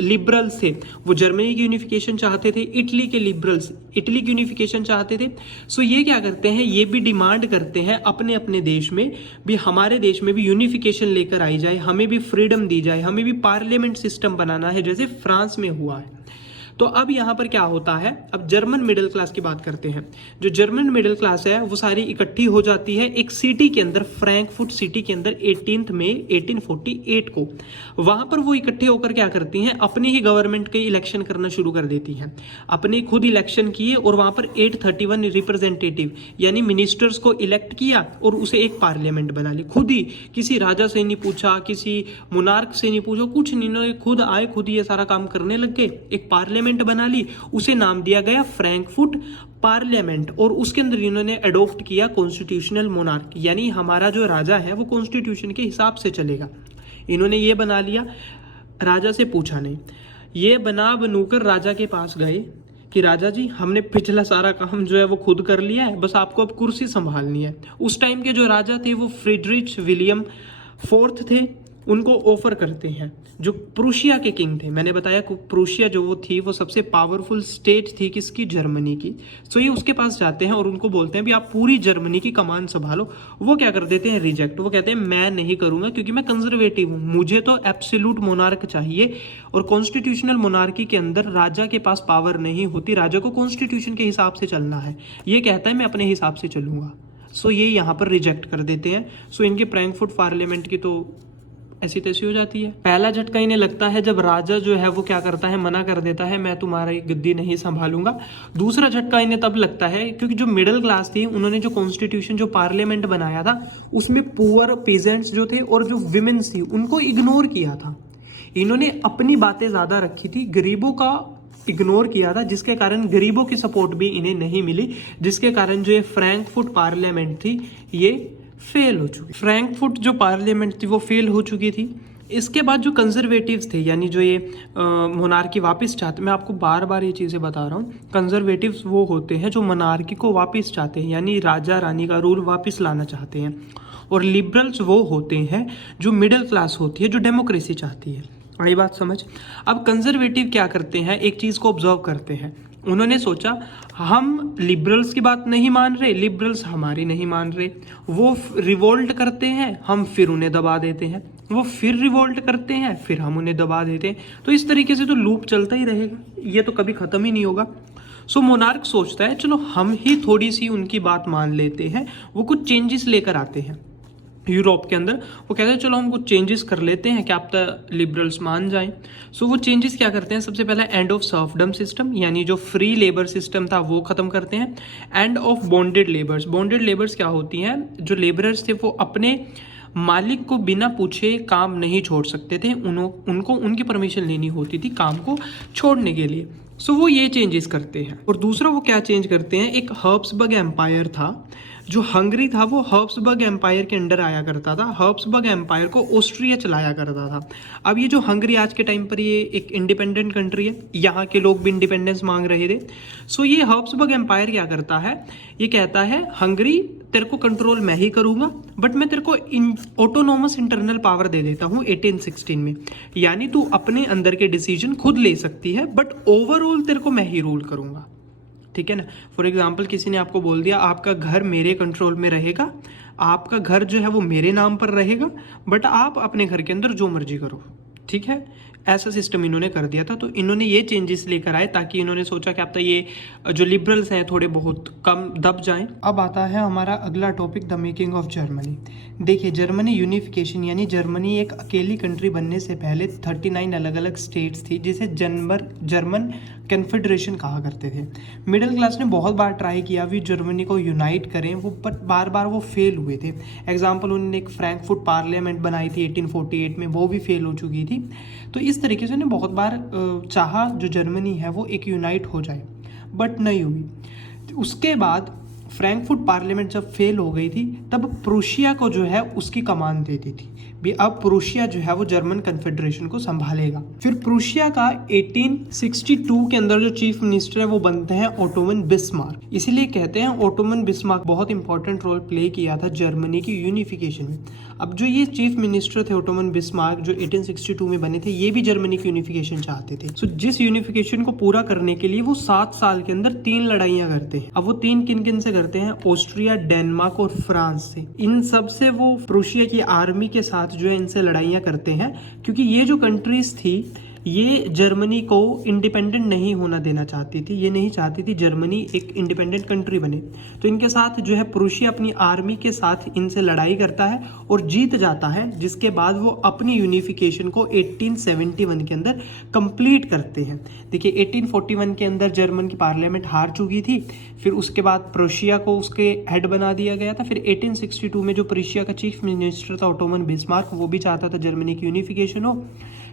लिबरल्स थे वो जर्मनी की यूनिफिकेशन चाहते थे, इटली के लिबरल्स इटली की यूनिफिकेशन चाहते थे। सो ये क्या करते हैं? ये भी डिमांड करते हैं अपने अपने देश में भी, हमारे देश में भी यूनिफिकेशन लेकर आई जाए, हमें भी फ्रीडम दी जाए, हमें भी पार्लियामेंट सिस्टम बनाना है जैसे फ्रांस में हुआ है। तो अब यहाँ पर क्या होता है? अब जर्मन मिडिल क्लास की बात करते हैं। जो जर्मन मिडिल क्लास है वो सारी इकट्ठी हो जाती है एक सिटी के अंदर, फ्रैंकफर्ट सिटी के अंदर 18 मई 1848 को। वहाँ पर वो इकट्ठे होकर क्या करती हैं? अपनी ही गवर्नमेंट के इलेक्शन करना शुरू कर देती हैं। अपने खुद इलेक्शन किए और वहाँ पर 831 रिप्रेजेंटेटिव यानी मिनिस्टर्स को इलेक्ट किया और उसे एक पार्लियामेंट बना ली। खुद ही, किसी राजा से नहीं पूछा, किसी मोनार्क से नहीं पूछा, कुछ नहीं, इन्होंने खुद आए, खुद ही ये सारा काम करने लग गए, एक पार्लियामेंट बना ली। उसे नाम दिया गया फ्रैंकफर्ट पार्लियामेंट और उसके अंदर इन्होंने अडॉप्ट किया कॉन्स्टिट्यूशनल मोनार्की, यानी हमारा जो राजा है वो कॉन्स्टिट्यूशन के हिसाब से चलेगा। इन्होंने ये बना लिया, राजा से पूछा नहीं। ये बनूकर राजा के पास गए कि राजा जी, हमने पिछला सारा काम जो है वो खुद कर लिया है, बस आपको अब कुर्सी संभालनी है। उस टाइम के जो राजा थे वो फ्रीडरिच विलियम 4th थे उनको ऑफर करते हैं, जो प्रूशिया के किंग थे। मैंने बताया प्रूशिया जो वो थी वो सबसे पावरफुल स्टेट थी किसकी, जर्मनी की। सो ये उसके पास जाते हैं और उनको बोलते हैं भी आप पूरी जर्मनी की कमान संभालो। वो क्या कर देते हैं, रिजेक्ट। वो कहते हैं मैं नहीं करूंगा क्योंकि मैं कंजर्वेटिव हूँ, मुझे तो एब्सोल्यूट मोनार्क चाहिए। और कॉन्स्टिट्यूशनल मोनार्की के अंदर राजा के पास पावर नहीं होती, राजा को कॉन्स्टिट्यूशन के हिसाब से चलना है। ये कहता है मैं अपने हिसाब से चलूंगा। सो ये यहाँ पर रिजेक्ट कर देते हैं। सो इनके फ्रैंकफर्ट पार्लियामेंट की तो ऐसी तैसी हो जाती है। पहला झटका इन्हें लगता है जब राजा जो है वो क्या करता है, मना कर देता है मैं तुम्हारी गद्दी नहीं संभालूंगा। दूसरा झटका इन्हें तब लगता है क्योंकि जो मिडिल क्लास थी उन्होंने जो कॉन्स्टिट्यूशन, जो पार्लियामेंट बनाया था उसमें पुअर पेजेंट्स जो थे और जो विमेन्स थी उनको इग्नोर किया था। इन्होंने अपनी बातें ज्यादा रखी थी, गरीबों का इग्नोर किया था, जिसके कारण गरीबों की सपोर्ट भी इन्हें नहीं मिली, जिसके कारण जो ये फ्रैंकफर्ट पार्लियामेंट थी ये फेल हो चुकी। फ्रैंकफर्ट जो पार्लियामेंट थी वो फेल हो चुकी थी। इसके बाद जो कंजर्वेटिव्स थे, यानी जो ये मोनार्की वापस चाहते, मैं आपको बार बार ये चीज़ें बता रहा हूँ, कंजर्वेटिव्स वो होते हैं जो मोनार्की को वापस चाहते हैं, यानी राजा रानी का रूल वापस लाना चाहते हैं। और लिबरल्स वो होते हैं जो मिडिल क्लास होती है, जो डेमोक्रेसी चाहती है। आई बात समझ। अब कंजर्वेटिव क्या करते हैं, एक चीज़ को ऑब्जर्व करते हैं। उन्होंने सोचा हम लिबरल्स की बात नहीं मान रहे, लिबरल्स हमारी नहीं मान रहे, वो रिवोल्ट करते हैं, हम फिर उन्हें दबा देते हैं, वो फिर रिवोल्ट करते हैं, फिर हम उन्हें दबा देते हैं। तो इस तरीके से तो लूप चलता ही रहेगा, ये तो कभी ख़त्म ही नहीं होगा। सो मोनार्क सोचता है चलो हम ही थोड़ी सी उनकी बात मान लेते हैं। वो कुछ चेंजेस लेकर आते हैं यूरोप के अंदर। वो कहते हैं चलो हम कुछ चेंजेस कर लेते हैं, क्या आप लिबरल्स मान जाएं। सो वो चेंजेस क्या करते हैं, सबसे पहला एंड ऑफ सर्फडम सिस्टम, यानी जो फ्री लेबर सिस्टम था वो खत्म करते हैं। End of bonded labours. Bonded labours क्या होती हैं, जो लेबरर्स थे वो अपने मालिक को बिना पूछे काम नहीं छोड़ सकते थे, उनको उनकी परमिशन लेनी होती थी काम को छोड़ने के लिए। सो वो ये चेंजेस करते हैं। और दूसरा वो क्या चेंज करते हैं, एक हर्ब्सबर्ग एम्पायर था, जो हंगरी था वो हर्ब्सबर्ग एम्पायर के अंडर आया करता था। हर्ब्सबर्ग एम्पायर को ऑस्ट्रिया चलाया करता था। अब ये जो हंगरी आज के टाइम पर ये एक इंडिपेंडेंट कंट्री है, यहाँ के लोग भी इंडिपेंडेंस मांग रहे थे। सो ये हर्ब्सबर्ग एम्पायर क्या करता है, ये कहता है हंगरी तेरे को कंट्रोल मैं ही करूंगा, बट मैं तेरे को ऑटोनोमस इंटरनल पावर दे देता हूँ 1816 में, यानी तू अपने अंदर के डिसीजन खुद ले सकती है, बट ओवरऑल तेरे को मैं ही रूल करूंगा। ठीक है ना। फॉर एग्जाम्पल किसी ने आपको बोल दिया आपका घर मेरे कंट्रोल में रहेगा, आपका घर जो है वो मेरे नाम पर रहेगा, बट आप अपने घर के अंदर जो मर्जी करो। ठीक है, ऐसा सिस्टम इन्होंने कर दिया था। तो इन्होंने ये चेंजेस लेकर आए ताकि इन्होंने सोचा कि अब तो ये जो लिबरल्स हैं थोड़े बहुत कम दब जाएं। अब आता है हमारा अगला topic, the making of Germany. देखिए जर्मनी यूनिफिकेशन, यानी जर्मनी एक अकेली कंट्री बनने से पहले 39 अलग अलग स्टेट्स थी, जिसे जर्मन कन्फेडरेशन कहा करते थे। मिडिल क्लास ने बहुत बार ट्राई किया भी जर्मनी को यूनाइट करें, वो पर बार बार वो फेल हुए थे। एग्जाम्पल उन्होंने एक फ्रैंकफर्ट पार्लियामेंट बनाई थी 1848 में, वो भी फेल हो चुकी थी। तो इस तरीके से उन्होंने बहुत बार चाहा जो जर्मनी है वो एक यूनाइट हो जाए, बट नहीं हुई। उसके बाद फ्रैंकफर्ट पार्लियामेंट जब फेल हो गई थी तब प्रूशिया को जो है उसकी कमान दे दी थी भी, अब प्रूशिया जो है वो जर्मन कन्फेडरेशन को संभालेगा। फिर प्रूशिया का 1862 के अंदर जो चीफ मिनिस्टर है वो बनते हैं ओटोमन बिस्मार्क। इसीलिए कहते हैं ओटोमन बिस्मार्क बहुत इंपॉर्टेंट रोल प्ले किया था जर्मनी की यूनिफिकेशन में। अब जो ये चीफ मिनिस्टर थे ओटोमन बिस्मार्क जो 1862 में बने थे, ये भी जर्मनी की यूनिफिकेशन चाहते थे। सो जिस यूनिफिकेशन को पूरा करने के लिए वो 7 साल के अंदर 3 लड़ाइयां करते हैं। अब वो 3 किन किन से करते हैं, ऑस्ट्रिया, डेनमार्क और फ्रांस से। इन सब से वो प्रूशिया की आर्मी के साथ जो है इनसे लड़ाइयां करते हैं, क्योंकि ये जो कंट्रीज थी ये जर्मनी को इंडिपेंडेंट नहीं होना देना चाहती थी, ये नहीं चाहती थी जर्मनी एक इंडिपेंडेंट कंट्री बने। तो इनके साथ जो है प्रूशिया अपनी आर्मी के साथ इनसे लड़ाई करता है और जीत जाता है, जिसके बाद वो अपनी यूनिफिकेशन को 1871 के अंदर कंप्लीट करते हैं। देखिए 1841 के अंदर जर्मन की पार्लियामेंट हार चुकी थी, फिर उसके बाद प्रूशिया को उसके हेड बना दिया गया था। फिर 1862 में जो प्रूशिया का चीफ मिनिस्टर था ओटोमन बिस्मार्क, वो भी चाहता था जर्मनी की यूनिफिकेशन हो।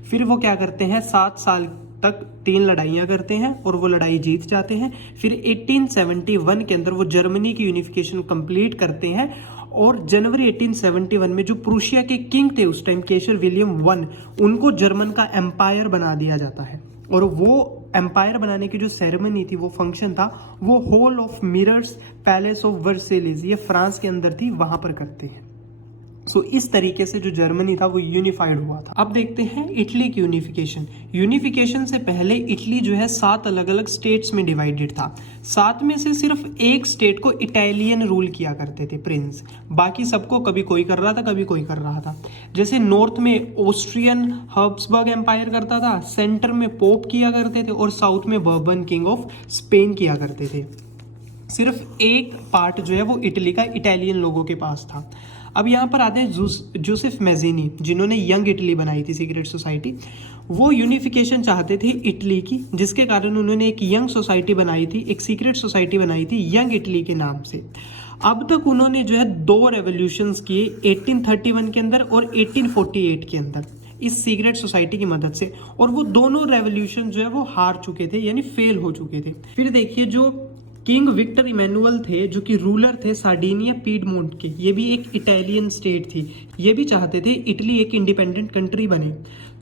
फिर वो क्या करते हैं, 7 साल तक 3 लड़ाइयाँ करते हैं और वो लड़ाई जीत जाते हैं। फिर 1871 के अंदर वो जर्मनी की यूनिफिकेशन कंप्लीट करते हैं और जनवरी 1871 में जो प्रूशिया के किंग थे उस टाइम, केसर विलियम I, उनको जर्मन का एम्पायर बना दिया जाता है। और वो एम्पायर बनाने की जो सेरेमनी थी, वो फंक्शन था, वो hall of mirrors palace of Versailles, ये फ्रांस के अंदर थी, वहाँ पर करते हैं। सो इस तरीके से जो जर्मनी था वो यूनिफाइड हुआ था। अब देखते हैं इटली की यूनिफिकेशन। यूनिफिकेशन से पहले इटली जो है 7 अलग अलग स्टेट्स में डिवाइडेड था। 7 में से सिर्फ एक स्टेट को इटालियन रूल किया करते थे, प्रिंस। बाकी सबको कभी कोई कर रहा था, कभी कोई कर रहा था। जैसे नॉर्थ में ऑस्ट्रियन हब्सबर्ग एम्पायर करता था, सेंटर में पोप किया करते थे और साउथ में बर्बन किंग ऑफ स्पेन किया करते थे। सिर्फ एक पार्ट जो है वो इटली का इटालियन लोगों के पास था। अब यहाँ पर आते हैं जोसेफ मैज़ीनी, जिन्होंने यंग इटली बनाई थी, सीक्रेट सोसाइटी। वो यूनिफिकेशन चाहते थे इटली की, जिसके कारण उन्होंने एक यंग सोसाइटी बनाई थी, एक सीक्रेट सोसाइटी बनाई थी यंग इटली के नाम से। अब तक उन्होंने जो है 2 रेवोल्यूशंस किए, 1831 के अंदर और 1848 के अंदर, इस सीक्रेट सोसाइटी की मदद से। और वो दोनों रेवोल्यूशन जो है वो हार चुके थे, यानी फेल हो चुके थे। फिर देखिए जो किंग विक्टर इमैनुअल थे, जो कि रूलर थे सार्डिनिया पीडमोंट के, ये भी एक इटालियन स्टेट थी। ये भी चाहते थे इटली एक इंडिपेंडेंट कंट्री बने।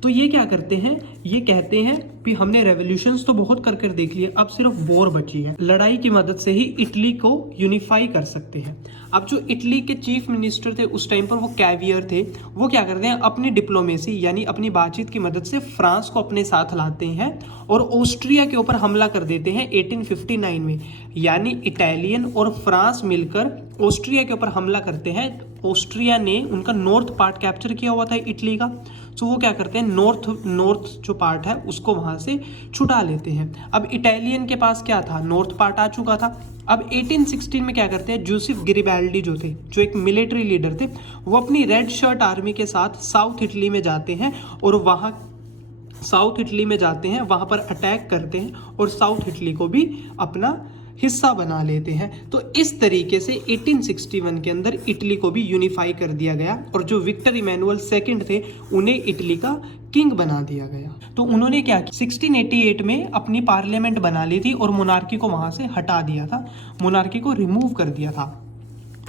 तो ये क्या करते हैं, ये कहते हैं कि हमने रेवोल्यूशंस तो बहुत कर कर देख लिए, अब सिर्फ वॉर बची है। लड़ाई की मदद से ही इटली को यूनिफाई कर सकते हैं। अब जो इटली के चीफ मिनिस्टर थे उस टाइम पर, वो कैवियर थे। वो क्या करते हैं, अपनी डिप्लोमेसी यानी अपनी बातचीत की मदद से फ्रांस को अपने साथ लाते हैं और ऑस्ट्रिया के ऊपर हमला कर देते हैं 1859 में। यानी इटालियन और फ्रांस मिलकर ऑस्ट्रिया के ऊपर हमला करते हैं। ऑस्ट्रिया ने उनका नॉर्थ पार्ट कैप्चर किया हुआ था इटली का, तो वो क्या करते हैं, नॉर्थ जो पार्ट है उसको वहां से छुटा लेते हैं। अब इटालियन के पास क्या था, नॉर्थ पार्ट आ चुका था। अब 1816 में क्या करते हैं, जोसेफ गरिबाल्डी जो थे, जो एक मिलिट्री लीडर थे, वो अपनी रेड शर्ट आर्मी के साथ साउथ इटली में जाते हैं और वहां वहां पर अटैक करते हैं और साउथ इटली को भी अपना हिस्सा बना लेते हैं। तो इस तरीके से 1861 के अंदर इटली को भी यूनिफाई कर दिया गया और जो विक्टर इमैनुअल सेकंड थे उन्हें इटली का किंग बना दिया गया। तो उन्होंने क्या किया, 1688 में अपनी पार्लियामेंट बना ली थी और मोनार्की को वहां से हटा दिया था, मोनार्की को रिमूव कर दिया था।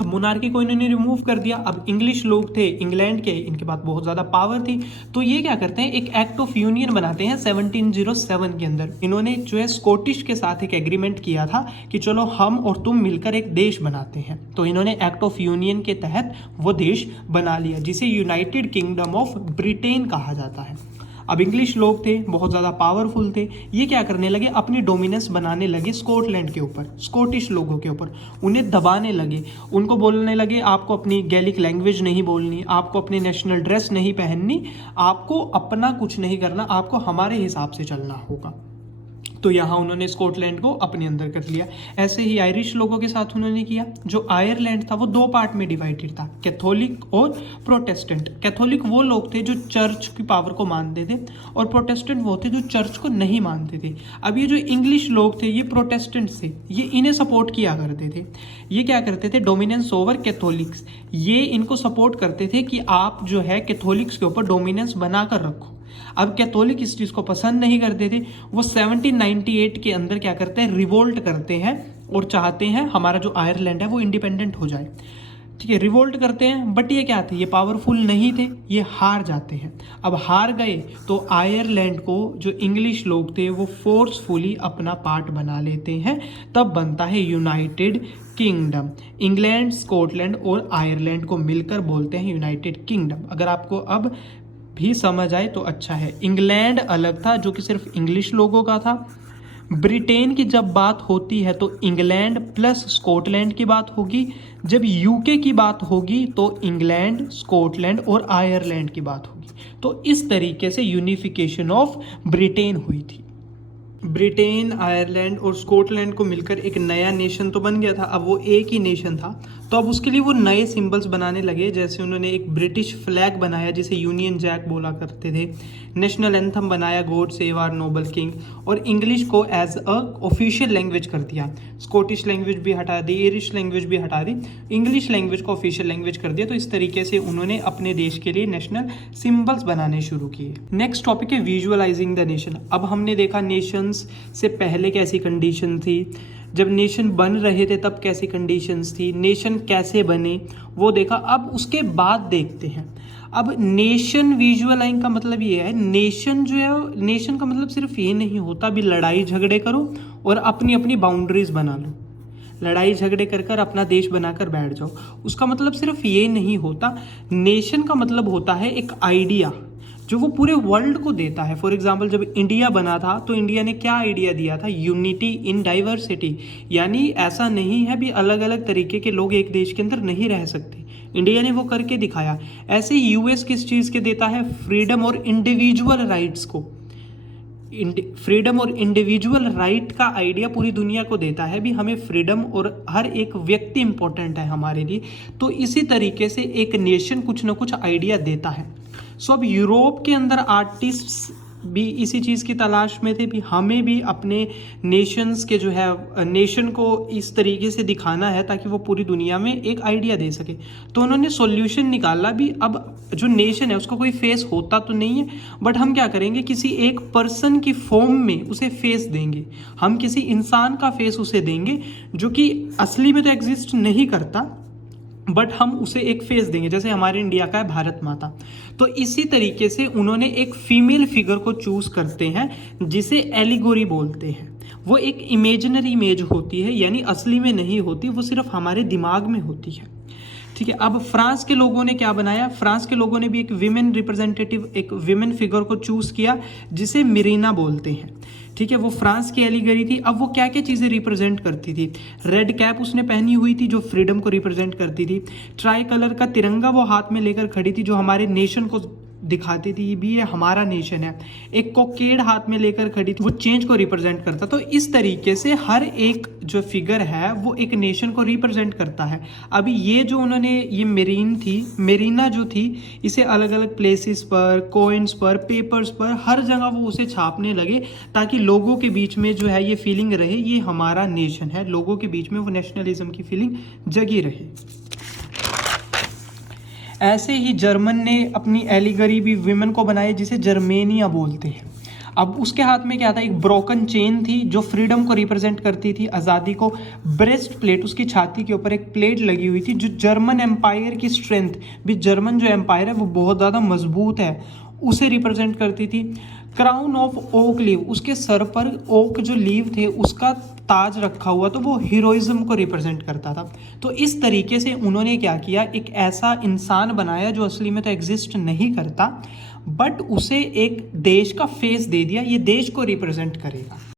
अब मोनार्की को इन्होंने रिमूव कर दिया। अब इंग्लिश लोग थे इंग्लैंड के, इनके पास बहुत ज़्यादा पावर थी, तो ये क्या करते हैं, एक एक्ट ऑफ यूनियन बनाते हैं 1707 के अंदर। इन्होंने जो है स्कॉटिश के साथ एक एग्रीमेंट किया था कि चलो हम और तुम मिलकर एक देश बनाते हैं। तो इन्होंने एक्ट ऑफ यूनियन के तहत वो देश बना लिया, जिसे यूनाइटेड किंगडम ऑफ ब्रिटेन कहा जाता है। अब इंग्लिश लोग थे, बहुत ज़्यादा पावरफुल थे, ये क्या करने लगे, अपनी डोमिनेंस बनाने लगे स्कॉटलैंड के ऊपर, स्कॉटिश लोगों के ऊपर, उन्हें दबाने लगे। उनको बोलने लगे आपको अपनी गैलिक लैंग्वेज नहीं बोलनी, आपको अपनी नेशनल ड्रेस नहीं पहननी, आपको अपना कुछ नहीं करना, आपको हमारे हिसाब से चलना होगा। तो यहाँ उन्होंने स्कॉटलैंड को अपने अंदर कर लिया। ऐसे ही आयरिश लोगों के साथ उन्होंने किया। जो आयरलैंड था वो 2 पार्ट में डिवाइडेड था, कैथोलिक और प्रोटेस्टेंट। कैथोलिक वो लोग थे जो चर्च की पावर को मानते थे और प्रोटेस्टेंट वो थे जो चर्च को नहीं मानते थे। अब ये जो इंग्लिश लोग थे ये प्रोटेस्टेंट थे, ये इन्हें सपोर्ट किया करते थे। ये क्या करते थे, डोमिनेंस ओवर कैथोलिक्स, ये इनको सपोर्ट करते थे कि आप जो है कैथोलिक्स के ऊपर डोमिनेंस बनाकर रखो। अब कैथोलिक इस चीज़ को पसंद नहीं करते थे। वो 1798 के अंदर क्या करते हैं, रिवोल्ट करते हैं और चाहते हैं हमारा जो आयरलैंड है वो इंडिपेंडेंट हो जाए। ठीक है, रिवोल्ट करते हैं, बट ये क्या थे, ये पावरफुल नहीं थे, ये हार जाते हैं। अब हार गए तो आयरलैंड को जो इंग्लिश लोग थे वो फोर्सफुली अपना पार्ट बना लेते हैं, तब बनता है यूनाइटेड किंगडम। इंग्लैंड, स्कॉटलैंड और आयरलैंड को मिलकर बोलते हैं यूनाइटेड किंगडम। अगर आपको अब भी समझ आए तो अच्छा है। इंग्लैंड अलग था जो कि सिर्फ इंग्लिश लोगों का था। ब्रिटेन की जब बात होती है तो इंग्लैंड प्लस स्कॉटलैंड की बात होगी। जब यूके की बात होगी तो इंग्लैंड, स्कॉटलैंड और आयरलैंड की बात होगी। तो इस तरीके से यूनिफिकेशन ऑफ ब्रिटेन हुई थी। ब्रिटेन, आयरलैंड और स्कॉटलैंड को मिलकर एक नया नेशन तो बन गया था। अब वो एक ही नेशन था, तो अब उसके लिए वो नए सिंबल्स बनाने लगे। जैसे उन्होंने एक ब्रिटिश फ्लैग बनाया जिसे यूनियन जैक बोला करते थे, नेशनल एंथम बनाया God save our noble king, और इंग्लिश को एज अ ऑफिशियल लैंग्वेज कर दिया। स्कॉटिश लैंग्वेज भी हटा दी, आयरिश लैंग्वेज भी हटा दी, इंग्लिश लैंग्वेज को ऑफिशियल लैंग्वेज कर दिया। तो इस तरीके से उन्होंने अपने देश के लिए नेशनल सिंबल्स बनाने शुरू किए। नेक्स्ट टॉपिक है विजुअलाइजिंग द नेशन। अब हमने देखा नेशंस से पहले कैसी कंडीशन थी, जब नेशन बन रहे थे तब कैसी कंडीशंस थी, नेशन कैसे बने वो देखा। अब उसके बाद देखते हैं, अब नेशन विजुअलाइजिंग का मतलब ये है, नेशन जो है, नेशन का मतलब सिर्फ ये नहीं होता भी लड़ाई झगड़े करो और अपनी अपनी बाउंड्रीज बना लो। लड़ाई झगड़े कर कर अपना देश बनाकर बैठ जाओ। उसका मतलब सिर्फ ये नहीं होता। नेशन का मतलब होता है एक आइडिया जो वो पूरे वर्ल्ड को देता है। फॉर एग्जाम्पल, जब इंडिया बना था तो इंडिया ने क्या आइडिया दिया था? यूनिटी इन डाइवर्सिटी, यानी ऐसा नहीं है भी अलग अलग तरीके के लोग एक देश के अंदर नहीं रह सकते। इंडिया ने वो करके दिखाया। ऐसे यूएस किस चीज़ के देता है? फ्रीडम और इंडिविजुअल राइट्स को। फ्रीडम और इंडिविजुअल राइट का आइडिया पूरी दुनिया को देता है भी हमें फ्रीडम और हर एक व्यक्ति इंपॉर्टेंट है हमारे लिए। तो इसी तरीके से एक नेशन कुछ ना कुछ आइडिया देता है। सो अब यूरोप के अंदर आर्टिस्ट्स भी इसी चीज़ की तलाश में थे भी हमें भी अपने नेशंस के जो है नेशन को इस तरीके से दिखाना है ताकि वो पूरी दुनिया में एक आइडिया दे सके। तो उन्होंने सॉल्यूशन निकाला भी। अब जो नेशन है उसको कोई फेस होता तो नहीं है, बट हम क्या करेंगे, किसी एक पर्सन की फॉर्म में उसे फेस देंगे। हम किसी इंसान का फेस उसे देंगे जो कि असली में तो एग्जिस्ट नहीं करता, बट हम उसे एक फेस देंगे। जैसे हमारे इंडिया का है भारत माता, तो इसी तरीके से उन्होंने एक फीमेल फिगर को चूज करते हैं जिसे एलिगोरी बोलते हैं। वो एक इमेजिनरी इमेज होती है, यानी असली में नहीं होती, वो सिर्फ हमारे दिमाग में होती है। ठीक है। अब फ्रांस के लोगों ने क्या बनाया? फ्रांस के लोगों ने भी एक विमेन रिप्रेजेंटेटिव, एक विमेन फिगर को चूज किया जिसे मिरीना बोलते हैं। ठीक है। वो फ्रांस की एलिगरी थी। अब वो क्या क्या चीज़ें रिप्रेजेंट करती थी? रेड कैप उसने पहनी हुई थी जो फ्रीडम को रिप्रेजेंट करती थी। ट्राई कलर का तिरंगा वो हाथ में लेकर खड़ी थी जो हमारे नेशन को दिखाती थी भी ये हमारा नेशन है। एक कोकेड हाथ में लेकर खड़ी थी, वो चेंज को रिप्रेजेंट करता। तो इस तरीके से हर एक जो फिगर है वो एक नेशन को रिप्रेजेंट करता है। अभी ये जो उन्होंने ये मेरीना जो थी, इसे अलग अलग प्लेसेस पर, कोइंस पर, पेपर्स पर, हर जगह वो उसे छापने लगे ताकि लोगों के बीच में जो है ये फीलिंग रहे ये हमारा नेशन है। लोगों के बीच में वो नेशनलिज्म की फीलिंग जगी रहे। ऐसे ही जर्मन ने अपनी एलिगरी भी विमेन को बनाई जिसे जर्मेनिया बोलते हैं। अब उसके हाथ में क्या था? एक ब्रोकन चेन थी जो फ्रीडम को रिप्रेजेंट करती थी, आज़ादी को। ब्रेस्ट प्लेट, उसकी छाती के ऊपर एक प्लेट लगी हुई थी जो जर्मन एम्पायर की स्ट्रेंथ भी, जर्मन जो एम्पायर है वो बहुत ज़्यादा मजबूत है, उसे रिप्रेजेंट करती थी। क्राउन ऑफ ओक लीव, उसके सर पर ओक जो लीव थे उसका ताज रखा हुआ, तो वो हीरोइज्म को रिप्रेजेंट करता था। तो इस तरीके से उन्होंने क्या किया, एक ऐसा इंसान बनाया जो असली में तो एग्जिस्ट नहीं करता, बट उसे एक देश का फेस दे दिया, ये देश को रिप्रेजेंट करेगा।